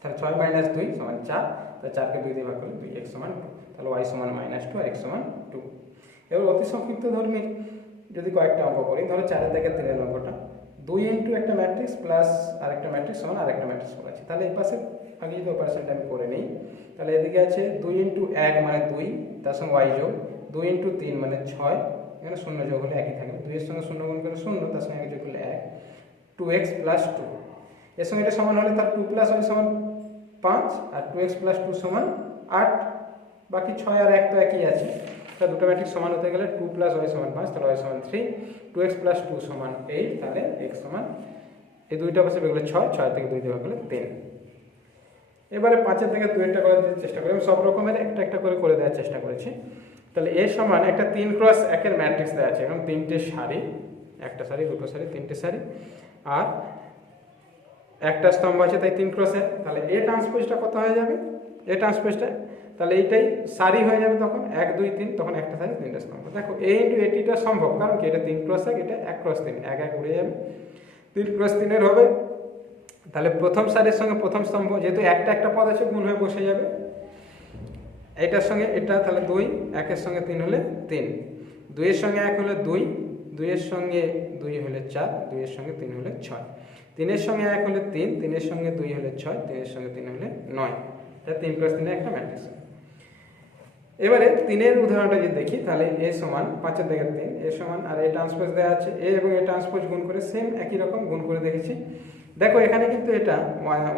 তাহলে 6 মাইনাস 2 সমান 4, তাহলে 4কে 2 দিয়ে ভাগ করলে 2x সমান 2, তাহলে y সমান -2 আর x সমান 2। এবার অতি সংক্ষিপ্ত ধর্মী যদি কয়েকটা অঙ্ক করি, ধরো 4 থেকে 3 অঙ্কটা, 2 ইন্টু একটা ম্যাট্রিক্স প্লাস আরেকটা ম্যাট্রিক্স সমান আরেকটা ম্যাট্রিক্স করেছি। তাহলে এই পাশে আগে যদি অপারেশনটা আমি করে নিই, তাহলে এদিকে আছে 2 ইন্টু 1 মানে 2, তার সঙ্গে y যোগ, 2 ইন্টু 3 মানে 6, এখানে 0 যোগ হলে একই থাকবে, 2 এর সঙ্গে 0 গুণ করে 0, তার সঙ্গে 1 যোগ করলে 1, 2x প্লাস 2, এর সঙ্গে এটা সমান হলে তার 2 প্লাস y সমান 5, আর 2x প্লাস 2 সমান 8, বাকি 6 আর 1 তো একই আছে। তাহলে দুটো ম্যাট্রিক্স সমান হতে গেলে 2 প্লাস y সমান 5, তাহলে y সমান 3, 2x প্লাস 2 সমান 8, তাহলে x সমান, এই দুইটা পাশে বের করলে 6, 6 থেকে 2 দিয়ে ভাগ করলে 3। এবারে 5 থেকে 2 করার চেষ্টা করি, আমি সব রকমের একটা একটা করে দেওয়ার চেষ্টা করেছি। তাহলে এর সমান একটা 3 ক্রস 1 এর ম্যাট্রিক্স দেওয়া আছে, এবং 3টে সারি, একটা সারি দুটো সারি 3টে সারি, আর একটা স্তম্ভ আছে, তাই 3 ক্রস 1। তাহলে এ ট্রান্সপোজটা কত হয়ে যাবে? এ ট্রান্সপোজটা, তাহলে এইটাই সারি হয়ে যাবে, তখন 1 2 3, তখন একটা সারি 3টে স্তম্ভ। দেখো এ ইন্টু এটিটা সম্ভব, কারণ কি এটা 3 ক্রস 1, এটা 1 ক্রস 3, 1 1 উড়ে যাবে, 3 ক্রস 3 এর হবে। তাহলে প্রথম সারির সঙ্গে প্রথম স্তম্ভ, যেহেতু একটা পদ আছে, গুণ হয়ে বসে যাবে, এটার সঙ্গে এটা, তাহলে 2, 1 এর সঙ্গে 3 হলে 3, 2 এর সঙ্গে 1 হলে 2, 2 এর সঙ্গে 2 হলে 4, 2 এর সঙ্গে 3 হলে 6, 3 এর সঙ্গে 1 হলে 3, 3 এর সঙ্গে 2 হলে 6, 3 এর সঙ্গে 3 হলে 9। এটা 3 ক্রস 3 এর একটা ম্যাট্রিক্স। এবারে 3 এর উদাহরণটা যদি দেখি, তাহলে a সমান 5 থেকে 3, a সমান, আর a ট্রান্সপোজ দেওয়া আছে, a এবং a ট্রান্সপোজ গুণ করে সেম একই রকম গুণ করে দেখেছি। দেখো এখানে কিন্তু এটা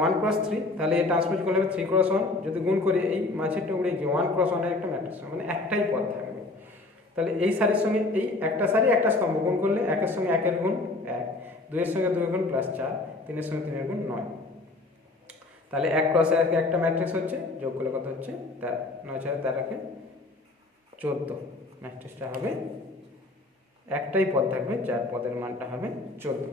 1 ক্রস 3, তাহলে a ট্রান্সপোজ করলে হবে 3 ক্রস 1, যদি গুণ করি এই মাঝেরটা উড়ে গিয়ে 1 ক্রস 1 এর একটা ম্যাট্রিক্স, মানে একটাই পদ থাকবে। তাহলে এই সারির সঙ্গে এই একটা সারি একটা স্তম্ভ গুণ করলে 1 এর সঙ্গে 1 এর গুণ 1, 2 এর সঙ্গে 2 এর গুণ প্লাস 4, 3 এর সঙ্গে 3 এর গুণ 9। তাহলে 1 ক্রস 1 একটা ম্যাট্রিক্স হচ্ছে, যোগ করলে কত হচ্ছে? 9 4 13কে 14, ম্যাট্রিক্সটা হবে একটাই পদ থাকবে, যার পদের মানটা হবে 14।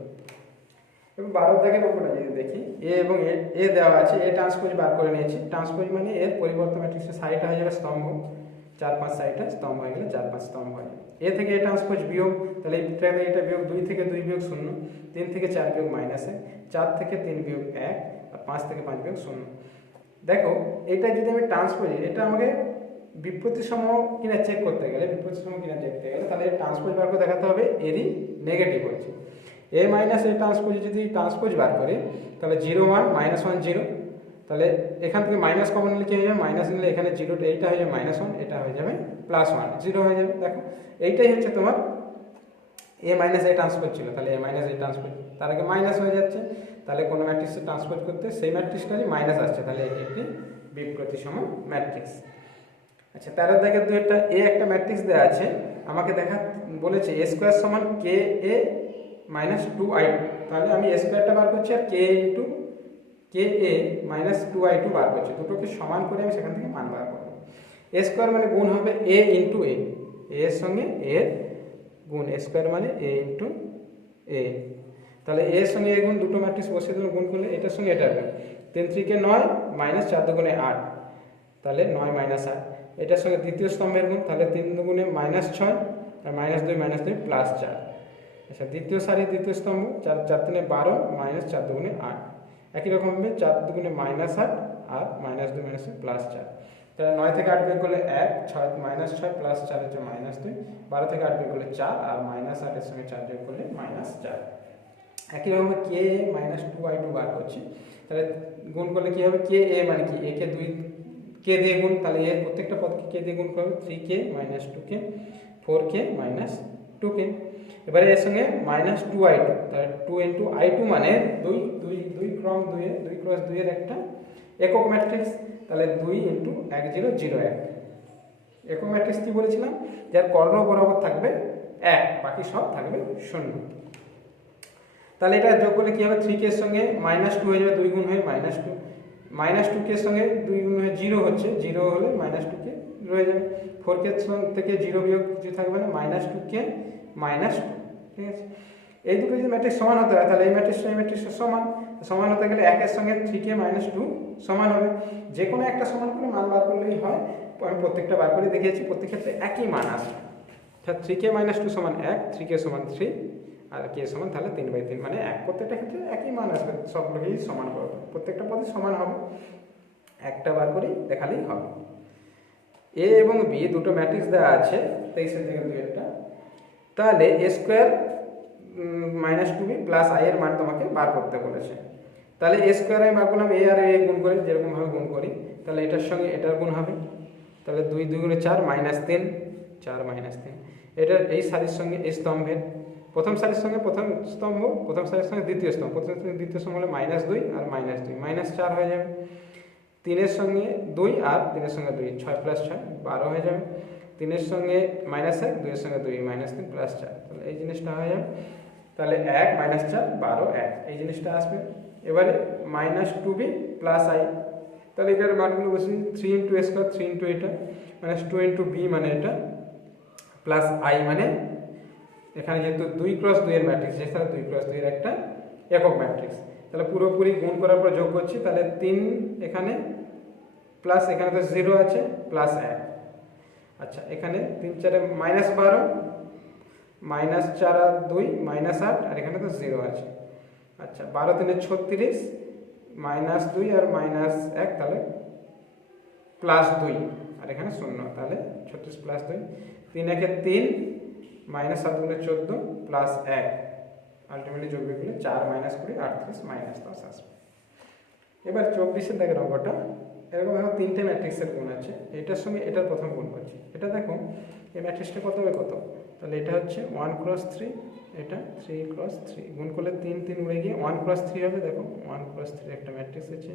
এবং 12 দাগের অঙ্কটা যদি দেখি, এ এবং এ দেওয়া আছে, এ ট্রান্সপোজ বার করে নিয়েছি। ট্রান্সপোজ মানে এর পরিবর্তন ম্যাট্রিক্সের সারিটা হয়ে যাবে স্তম্ভ, 4 5 6টা স্তম্ভ হয়ে গেলে 4 5 স্তম্ভ হয়। এ থেকে এ ট্রান্সপোজ বিয়োগ, তাহলে এটা বিয়োগ 2 থেকে 2 বিয়োগ 0, 3 থেকে 4 বিয়োগ -1, 4 থেকে 3 বিয়োগ 1, আর 5 থেকে 5 বিয়োগ 0। দেখো এটা যদি আমি ট্রান্সপোজ, এটা আমাকে বিপ্রতিসম কিনা চেক করতে গেলে, তাহলে ট্রান্সপোজ বার করে দেখাতে হবে এরই নেগেটিভ হচ্ছে। এ মাইনাস এ ট্রান্সপোজ যদি ট্রান্সপোজ বার করি তাহলে 0 1 -1 0, তাহলে এখান থেকে মাইনাস কমন নিলে কি হয়ে যাবে, মাইনাস নিলে এখানে 0, এইটা হয়ে যাবে -1, এটা হয়ে যাবে +1, 0 হয়ে যাবে। দেখো এইটাই হচ্ছে তোমার এ মাইনাস এ ট্রান্সপোজ ছিল, তাহলে এ মাইনাস এ ট্রান্সপোজ, তার আগে মাইনাস হয়ে যাচ্ছে, তাহলে কোনো ম্যাট্রিক্সে ট্রান্সপোজ করতে সেই ম্যাট্রিক্সটারই মাইনাস আসছে, তাহলে এটি একটি বিপ্রতিসম ম্যাট্রিক্স। আচ্ছা 13 দাগের 2 এ একটা ম্যাট্রিক্স দেওয়া আছে, আমাকে দেখা বলেছে a স্কয়ার সমান ka - 2i2, তাহলে আমি a স্কয়ারটা বার করছি আর ka - 2i2 বার করছি, দুটোকে সমান করে আমি সেখান থেকে মান বার করব। a স্কয়ার মানে গুণ হবে a ইনটু a, এর সঙ্গে a এর গুণ, a স্কয়ার মানে a ইনটু a, তাহলে a এর সঙ্গে a গুণ, দুটো ম্যাট্রিক্স বসিয়ে দিলে গুণ করলে এটার সঙ্গে এটা গুণ, 3 3 কে 9 -4 দুগুণে 8, তাহলে 9 - 8, এটার সঙ্গে দ্বিতীয় স্তম্ভের গুণ, তাহলে 3 দুগুণে -6 আর -2 -2 +4। আচ্ছা দ্বিতীয় সারি দ্বিতীয় স্তম্ভ, 4 4 3 12 -4 দুগুণে 8, একই রকম ভাবে 4 দুগুণে -8 আর -2 -2 +4, তাহলে 9 থেকে 8 বিয়োগ করলে 1, 6 -6 +4 হচ্ছে -2, 12 থেকে 8 বিয়োগ করলে 4 আর -8 এর সঙ্গে 4 যোগ করলে -4। একই রকম ka - 2i2 বার করছি, তাহলে গুণ করলে কি হবে, ka মানে কি, a কে 2 কে দিয়ে গুণ, তাহলে এর প্রত্যেকটা পদকে কে দিয়ে গুণ করবে, 3k - 2k, 4k - 2k, এবারে এর সঙ্গে -2i2, তাহলে 2 × i2 মানে 2 ক্রম 2 এর 2 × 2 এর একটা একক ম্যাট্রিক্স, তাহলে 2 × 1 0 0 1, একক ম্যাট্রিক্স কি বলেছিলাম, যার কর্ণ বরাবর থাকবে 1, বাকি সব থাকবে 0। তাহলে এটা যোগ করলে কি হবে, 3k এর সঙ্গে -2 হয়ে যাবে, 2 গুণ হয়ে -2, -2k এর সঙ্গে 2 গুণ হয়ে 0 হচ্ছে, 0 হলে -2k রয়ে যাবে, 4k থেকে 0 বিয়োগ কিছু থাকবে না, -2k -2, ঠিক আছে। এই দুটো যদি ম্যাট্রিক্স সমান হতে হয় তাহলে এই ম্যাট্রিক্সটা সমান হতে গেলে 1 এর সঙ্গে 3k - 2 সমান হবে, যে কোনো একটা সমান করে মান বার করলেই হয়, আমি প্রত্যেকটা বার করে দেখিয়েছি, প্রত্যেক ক্ষেত্রে একই মান আসবে, অর্থাৎ 3k - 2 সমান 1, 3k সমান 3 আর k সমান তাহলে 3/3 মানে 1, প্রত্যেকটা ক্ষেত্রে একই মান আসবে, সবগুলোকেই সমান করবে, প্রত্যেকটা পদই সমান হবে, একটা বার করে দেখালেই হবে। a এবং b দুটো ম্যাট্রিক্স দেওয়া আছে 23 থেকে 2 তাহলে a স্কয়ার - 2b + i এর মান তোমাকে বার করতে বলেছে, তাহলে a স্কয়ার আমি বার করলাম, a আর a গুণ করি যেরকম ভাবে গুণ করি, তাহলে এটার সঙ্গে এটার গুণ হবে, তাহলে 2 2 × 4 -3, 4 -3, এটা এই সারির সঙ্গে এই স্তম্ভের প্রথম সারির সঙ্গে প্রথম স্তম্ভ, প্রথম সারির সঙ্গে দ্বিতীয় স্তম্ভ, প্রথম সঙ্গে দ্বিতীয় স্তম্ভ হলে -2 আর -2 -4 হয়ে যাবে, 3 এর সঙ্গে 2 আর 3 এর সঙ্গে 2, 6 + 6 12 হয়ে যাবে, 3 এর সঙ্গে -1, 2 এর সঙ্গে 2 -3 +4, তাহলে এই জিনিসটা হয়ে যাবে, তাহলে 1 - 4 12 1 এই জিনিসটা আসবে। এবারে -2b + i, তাহলে এটার মানগুলো বসি, 3 × a স্কয়ার 3 × এটা -2 × b মানে এটা প্লাস i মানে এখানে যেহেতু 2 × 2 এর ম্যাট্রিক্স, তাহলে 2 × 2 এর একটা একক ম্যাট্রিক্স, তাহলে পুরোপুরি গুণ করার পর যোগ করছি, তাহলে 3 এখানে প্লাস এখানে তো 0 আছে +1, আচ্ছা এখানে 3 4 -12 -4 আর 2 -8 আর এখানে তো 0 আছে, আচ্ছা 12 3 36 -2 আর -1 তাহলে +2 আর এখানে 0, তাহলে 36 + 2, 3 1 3 -7 × 14 +1, আলটিমেটলি যোগ করলে 4 - 20 38 -10 আসবে। এবার 24 দাগের অঙ্কটা, এরকম দেখো তিনটে ম্যাট্রিক্সের গুণ আছে, এটার সঙ্গে এটার প্রথম গুণ করছি, এটা দেখো এই ম্যাট্রিক্সটা কত হবে কত, তাহলে এটা হচ্ছে 1 × 3, এটা 3 × 3, গুণ করলে 3 3 উড়ে গিয়ে 1 × 3 হবে, দেখো 1 × 3 একটা ম্যাট্রিক্স আছে,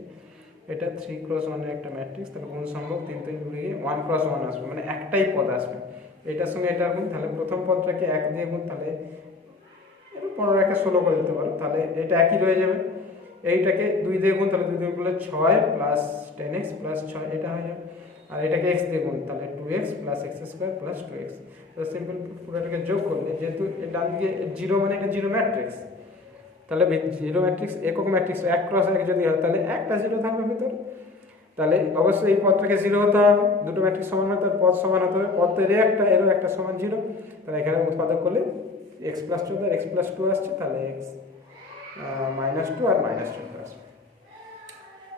এটা 3 × 1 এর একটা ম্যাট্রিক্স, তাহলে গুণ সম্ভব 3 3 উড়ে গিয়ে 1 × 1 আসবে, মানে একটাই পদ আসবে, এটার সঙ্গে এটার গুণ, তাহলে প্রথম পদটাকে 1 দিয়ে গুণ, তাহলে 15 1 16 করে দিতে পারো, তাহলে এটা একই রয়ে যাবে, এইটাকে 2 দিয়ে গুণ, তাহলে 2 দিয়ে গুণ করলে 6 + 10x + 6 এটা হয়ে যাবে, আর এটাকে x দিয়ে গুণ, তাহলে 2x + x² + 2x, তো সিম্পল পুরোটাকে যোগ করলে যেহেতু ডান দিকে 0 মানে এটা 0 ম্যাট্রিক্স, তাহলে 0 ম্যাট্রিক্স একক ম্যাট্রিক্স 1 × 1 যদি হয় তাহলে একটা 0 থাকবে ভিতরে, তাহলে অবশ্যই এই পদটাকে জিরো হতে হবে, দুটো ম্যাট্রিক্স সমান হতে হবে, পদ সমান হতে হবে, পদের এরও একটা সমান জিরো, তাহলে এখানে উৎপাদক করলে এক্স প্লাস টু আর এক্স প্লাস টু আসছে, তাহলে এক্স মাইনাস টু আর মাইনাস টু আসবে।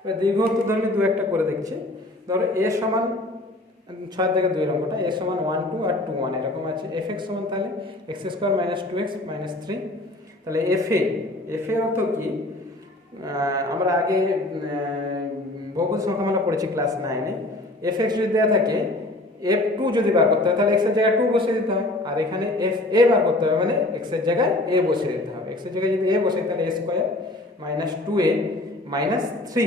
এবার দীর্ঘ উত্তর ধর্মী দু একটা করে দেখছি। ধরো এ সমান 6 থেকে 2 অঙ্কটা, এ সমান 1 2 আর 2 1 এরকম আছে। এফ এক্স সমান তাহলে X square minus two X minus three. তাহলে এফ এ অর্থ কি, আমরা আগে বহুপদ সংখ্যামালা পড়েছি ক্লাস 9-এ। এফ এক্স যদি দেওয়া থাকে, এফ টু যদি বার করতে হয় তাহলে এক্সের জায়গায় টু বসিয়ে দিতে হয়, আর এখানে এফ এ বার করতে হবে মানে এক্সের জায়গায় এ বসিয়ে দিতে হবে। এক্সের জায়গায় যদি এ বসে তাহলে এ স্কোয়ার মাইনাস টু এ মাইনাস থ্রি।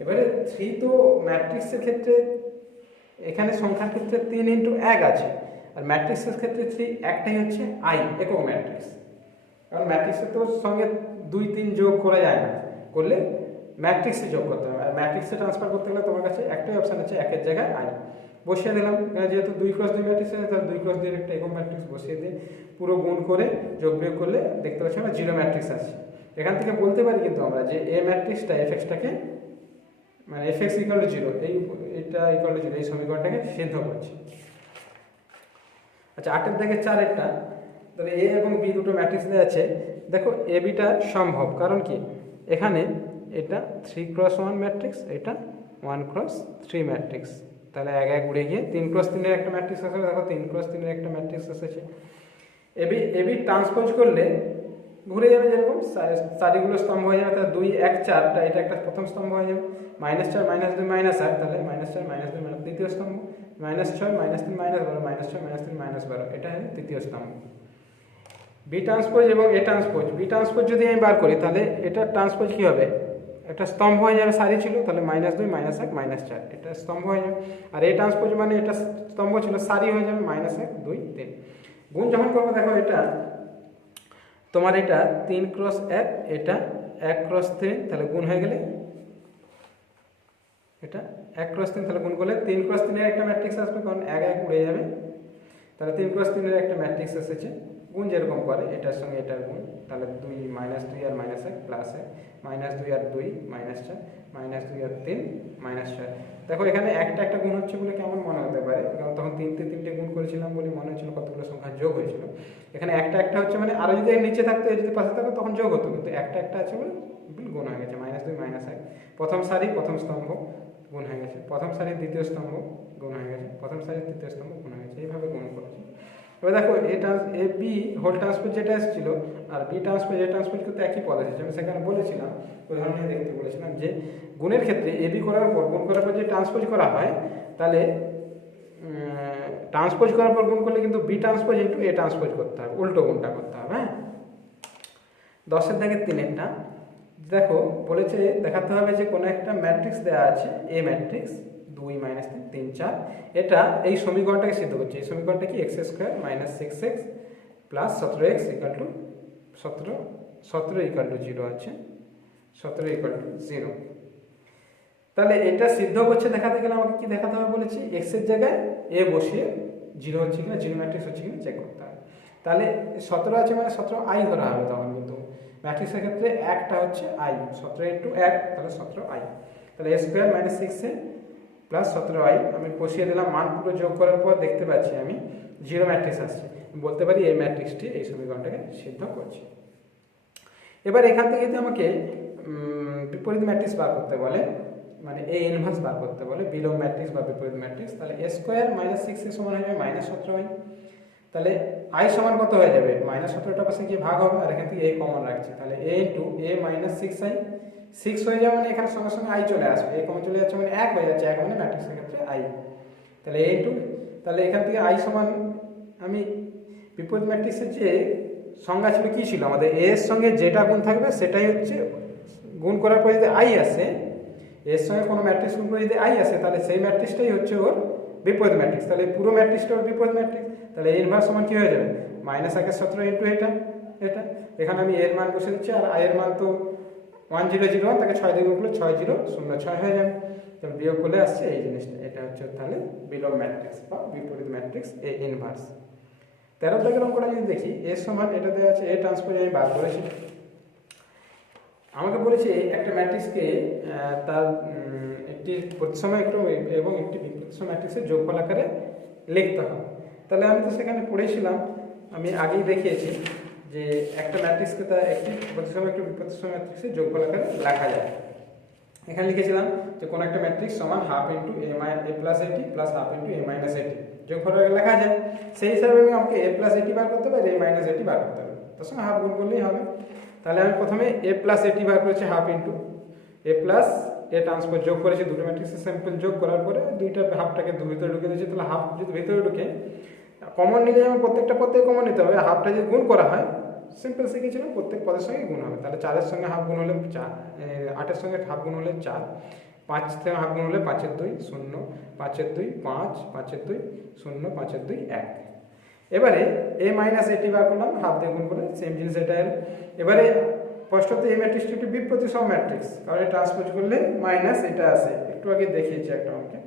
এবারে থ্রি তো ম্যাট্রিক্সের ক্ষেত্রে, এখানে সংখ্যার ক্ষেত্রে 3 ইন্টু 1 আছে, আর ম্যাট্রিক্সের ক্ষেত্রে 3 একটাই হচ্ছে আই, একক ম্যাট্রিক্স। কারণ ম্যাট্রিক্সের তো সঙ্গে 2 3 যোগ করা যায় না, করলে ম্যাট্রিক্সে যোগ করতে হবে। আর ম্যাট্রিক্সে ট্রান্সফার করতে গেলে তোমার কাছে একটাই অপশান আছে, একের জায়গায় আই বসিয়ে দিলাম। যেহেতু 2 × 2 ম্যাট্রিক্স আছে, তাহলে 2 × 2 একটা একক ম্যাট্রিক্স বসিয়ে দিয়ে পুরো গুণ করে যোগ বিয়োগ করলে দেখতে পাচ্ছি আমরা জিরো ম্যাট্রিক্স আছে। এখান থেকে বলতে পারি কিন্তু আমরা যে এ ম্যাট্রিক্সটা এফ এক্সটাকে, মানে F x equal to zero, এইটা ইকুয়াল টু জিরো, এই সমীকরণটাকে সিদ্ধ করছি। আচ্ছা, 8-এর থেকে 4-এরটা, তাহলে এ এবং বি দুটো ম্যাট্রিক্স দেওয়া আছে। দেখো এ বিটা সম্ভব, কারণ কি এখানে এটা 3 × 1 ম্যাট্রিক্স, এটা 1 × 3 ম্যাট্রিক্স, তাহলে 1 1 উড়ে গিয়ে 3 × 3-এর একটা ম্যাট্রিক্স আসবে। দেখো 3 × 3-এর একটা ম্যাট্রিক্স এসেছে। এবি ট্রান্সপোজ করলে ঘুরে যাবে, যেরকম চারিগুলো স্তম্ভ হয়ে যাবে, তাহলে 2 1 4টা, এটা একটা প্রথম স্তম্ভ হয়ে যাবে। -4 -2 -8, তাহলে -4 -2 দ্বিতীয় স্তম্ভ। -6 -3 -12 -6 -3 -12, এটা হলো তৃতীয় স্তম্ভ। বি ট্রান্সপোজ এবং এ ট্রান্সপোজ, বি ট্রান্সপোজ যদি আমি বার করি তাহলে এটা ট্রান্সপোজ কি হবে, একটা স্তম্ভ হয়ে যাবে, সারি ছিল, তাহলে -2 -1 -4, এটা স্তম্ভ হয়ে যাবে। আর এ ট্রান্সপোজ মানে এটা স্তম্ভ ছিল, সারি হয়ে যাবে, -1 2 3। গুণ যখন করবো দেখো এটা তোমার এটা 3 × 1, এটা 1 × 3, তাহলে গুণ হয়ে গেলে এটা 1 × 3, তাহলে গুণ করলে 3 × 3-এর একটা ম্যাট্রিক্স আসবে, কারণ 1 1 উড়ে যাবে, তাহলে 3 × 3-এর একটা ম্যাট্রিক্স এসেছে। গুণ যেরকম করে এটার সঙ্গে এটার গুণ, তাহলে 2 -2 আর -1 প্লাস 1 -2 আর 2 -4 -2 আর 3 -6। দেখো এখানে একটা গুণ হচ্ছে বলে কেমন মনে হতে পারে, কারণ তখন 3টে গুণ করেছিলাম বলে মনে হচ্ছিল কতগুলো সংখ্যা যোগ হয়েছিল। এখানে একটা হচ্ছে, মানে আরও যদি নিচে থাকতো, যদি পাশে থাকতো তখন যোগ হতো, কিন্তু একটা আছে বলে গুণ হয়ে গেছে। -2 -1, প্রথম সারি প্রথম স্তম্ভ গুণ হয়ে গেছে, প্রথম সারির দ্বিতীয় স্তম্ভ গুণ হয়ে গেছে, প্রথম সারির তৃতীয় স্তম্ভ গুণ হয়ে গেছে, এইভাবে গুণ করেছে। এবার দেখো এ বি হোল ট্রান্সপোজ যেটা এসেছিল, আর বি ট্রান্সপোজ এ ট্রান্সপোজ কিন্তু একই পদ এসেছে। আমি সেখানে বলেছিলাম, উদাহরণ নিয়ে দেখতে বলেছিলাম যে গুণের ক্ষেত্রে এ বি করার পর, গুণ করার পর যে ট্রান্সপোজ করা হয়, তাহলে ট্রান্সপোজ করার পর গুণ করলে কিন্তু B transpose into A transpose করতে হবে, উল্টো গুণটা করতে হবে। হ্যাঁ, 10-এর থেকে 3-এরটা দেখো বলেছে দেখাতে হবে যে কোনো একটা ম্যাট্রিক্স দেওয়া আছে, এ ম্যাট্রিক্স 2 -3 3 4, এটা এই সমীকরণটাকে সিদ্ধ করছে। এই সমীকরণটা কি, x² - 6x প্লাস 17x = 17 = 0 আছে, 17 = 0। তাহলে এটা সিদ্ধ করছে দেখাতে গেলে আমাকে কি দেখাতে হবে বলেছি, x এর জায়গায় a বসিয়ে 0 হচ্ছে কিনা, 0 ম্যাট্রিক্স হচ্ছে কিনা চেক করতে হবে। তাহলে 17 আছে মানে 17i ধরা হবে তখন, কিন্তু ম্যাট্রিক্সের ক্ষেত্রে একটা হচ্ছে i, 17 × 1, তাহলে 17i। তাহলে a² - 6a প্লাস 17i আমি বসিয়ে দিলাম, মান পুরো যোগ করার পর দেখতে পাচ্ছি আমি 0 ম্যাট্রিক্স আসছে। বলতে পারি এই ম্যাট্রিক্সটি এই সমীকরণটাকে সিদ্ধ করছে। এবার এখান থেকে যদি আমাকে বিপরীত ম্যাট্রিক্স বার করতে বলে, মানে এ ইনভার্স বার করতে বলে, বিলোম ম্যাট্রিক্স বা বিপরীত ম্যাট্রিক্স, তাহলে a² - 6a সমান হয়ে যাবে -17i। তাহলে i সমান কত হয়ে যাবে, -17টা পাশে গিয়ে ভাগ হবে, আর এখান থেকে a কমন রাখছি, তাহলে a × a - 6i, 6 হয়ে যাবে মানে এখানে সঙ্গে সঙ্গে i চলে আসবে, a কমন চলে যাচ্ছে মানে 1 হয়ে যাচ্ছে, 1 মানে ম্যাট্রিক্সের ক্ষেত্রে i। তাহলে a ×, তাহলে এখান থেকে i সমান, আমি বিপরীত ম্যাট্রিক্সের যে সংজ্ঞা ছিল কি ছিল আমাদের, a এর সঙ্গে যেটা গুণ থাকবে সেটাই হচ্ছে, গুণ করার পর যদি i আসে, এর সঙ্গে কোনো ম্যাট্রিক্স গুণ করে যদি i আসে, তাহলে সেই ম্যাট্রিক্সটাই হচ্ছে ওর বিপরীত ম্যাট্রিক্স। তাহলে পুরো ম্যাট্রিক্সটা ওর বিপরীত ম্যাট্রিক্স। তাহলে এ ইনভার্স সমান কি হয়ে যাবে, -17 ইন্টু এটা, এখানে আমি এর মান বসে দিচ্ছি, আর i এর মান তো 1001, তাকে 6 দিয়ে গুণ করলে 6006 হয়ে যাবে। তাহলে বিয়োগ করলে আসছে এই জিনিসটা, এটা হচ্ছে তাহলে বিলোম ম্যাট্রিক্স বা বিপরীত ম্যাট্রিক্স এ ইনভার্স। 13 দাগের অঙ্কটা যদি দেখি, এর সমান এটা দেওয়া আছে, এ ট্রান্সপোজ আমি বার করেছি, আমাকে বলেছে একটা ম্যাট্রিক্সকে তার একটি প্রতিসম এবং একটি বিপ্রতিসম ম্যাট্রিক্সের যোগফল আকারে লিখতে হবে। তাহলে আমি তো সেখানে পড়েছিলাম, আমি আগেই দেখিয়েছি যে একটা ম্যাট্রিক্সকে তার একটি প্রতিসম একটি বিপ্রতিসম ম্যাট্রিক্সের যোগফল আকারে লেখা যায়। এখানে লিখেছিলাম যে কোনো একটা ম্যাট্রিক্স সমান হাফ ইন্টু এ প্লাস এটি প্লাস হাফ ইন্টু এ মাইনাস এটি যোগফল আকারে লেখা যায়। সেই হিসাবে আমাকে এ প্লাস এটি বার করতে হবে আর এ মাইনাস এটি বার করতে হবে, তার সঙ্গে হাফ গুণ করলেই হবে। তাহলে আমি প্রথমে এ প্লাস এটি বার করেছি half into A plus a transfer যোগ করেছি, দুটো ম্যাট্রিক্সের স্যাম্পল যোগ করার পরে দুইটা হাফটাকে ভিতরে ঢুকে দিয়েছি। তাহলে হাফ যদি ভিতরে ঢুকে কমন নিলে যেমন প্রত্যেকটা কমন নিতে হবে, হাফটা যদি গুণ করা হয় সিম্পল শিখেছিলাম প্রত্যেক পদের সঙ্গে গুণ হবে। তাহলে 4-এর সঙ্গে হাফ গুণ হলে 4, 8-এর সঙ্গে হাফ গুণ হলে 4, 5 থেকে হাফ গুণ হলে 5-এর 2 0, 5-এর 2 5, 5-এর 2 0, 5-এর 2 1। এবারে এ মাইনাস এটি বার করলাম, হাফ দিয়ে গুণ করে সেম জিনিস এটা এলো। এবারে স্পষ্টত এই ম্যাট্রিক্সটি একটি বিপ্রতিসম ম্যাট্রিক্স, কারণ এটা ট্রান্সপোজ করলে মাইনাস এটা আসে, একটু আগে দেখিয়েছি একটা অঙ্কে।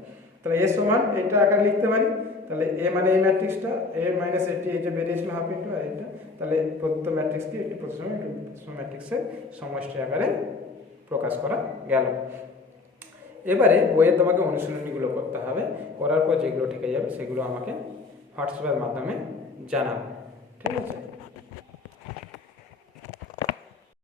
তাহলে এ সমান এটা আকারে লিখতে পারি। তাহলে এ মানে এই ম্যাট্রিক্সটা, এ মাইনাস এটি এই যে বেরিয়েছিল হাফ ইন্টু আর এটা, তাহলে প্রদত্ত ম্যাট্রিক্সকে একটি প্রতিসম একটি বিপ্রতিসম ম্যাট্রিক্সের সমষ্টি আকারে প্রকাশ করা গেল। এবারে বইয়ে তোমাকে অনুশীলনীগুলো করতে হবে, করার পর যেগুলো ঠিক যাবে সেগুলো আমাকে হোয়াটসঅ্যাপের মাধ্যমে জানাবে, ঠিক আছে।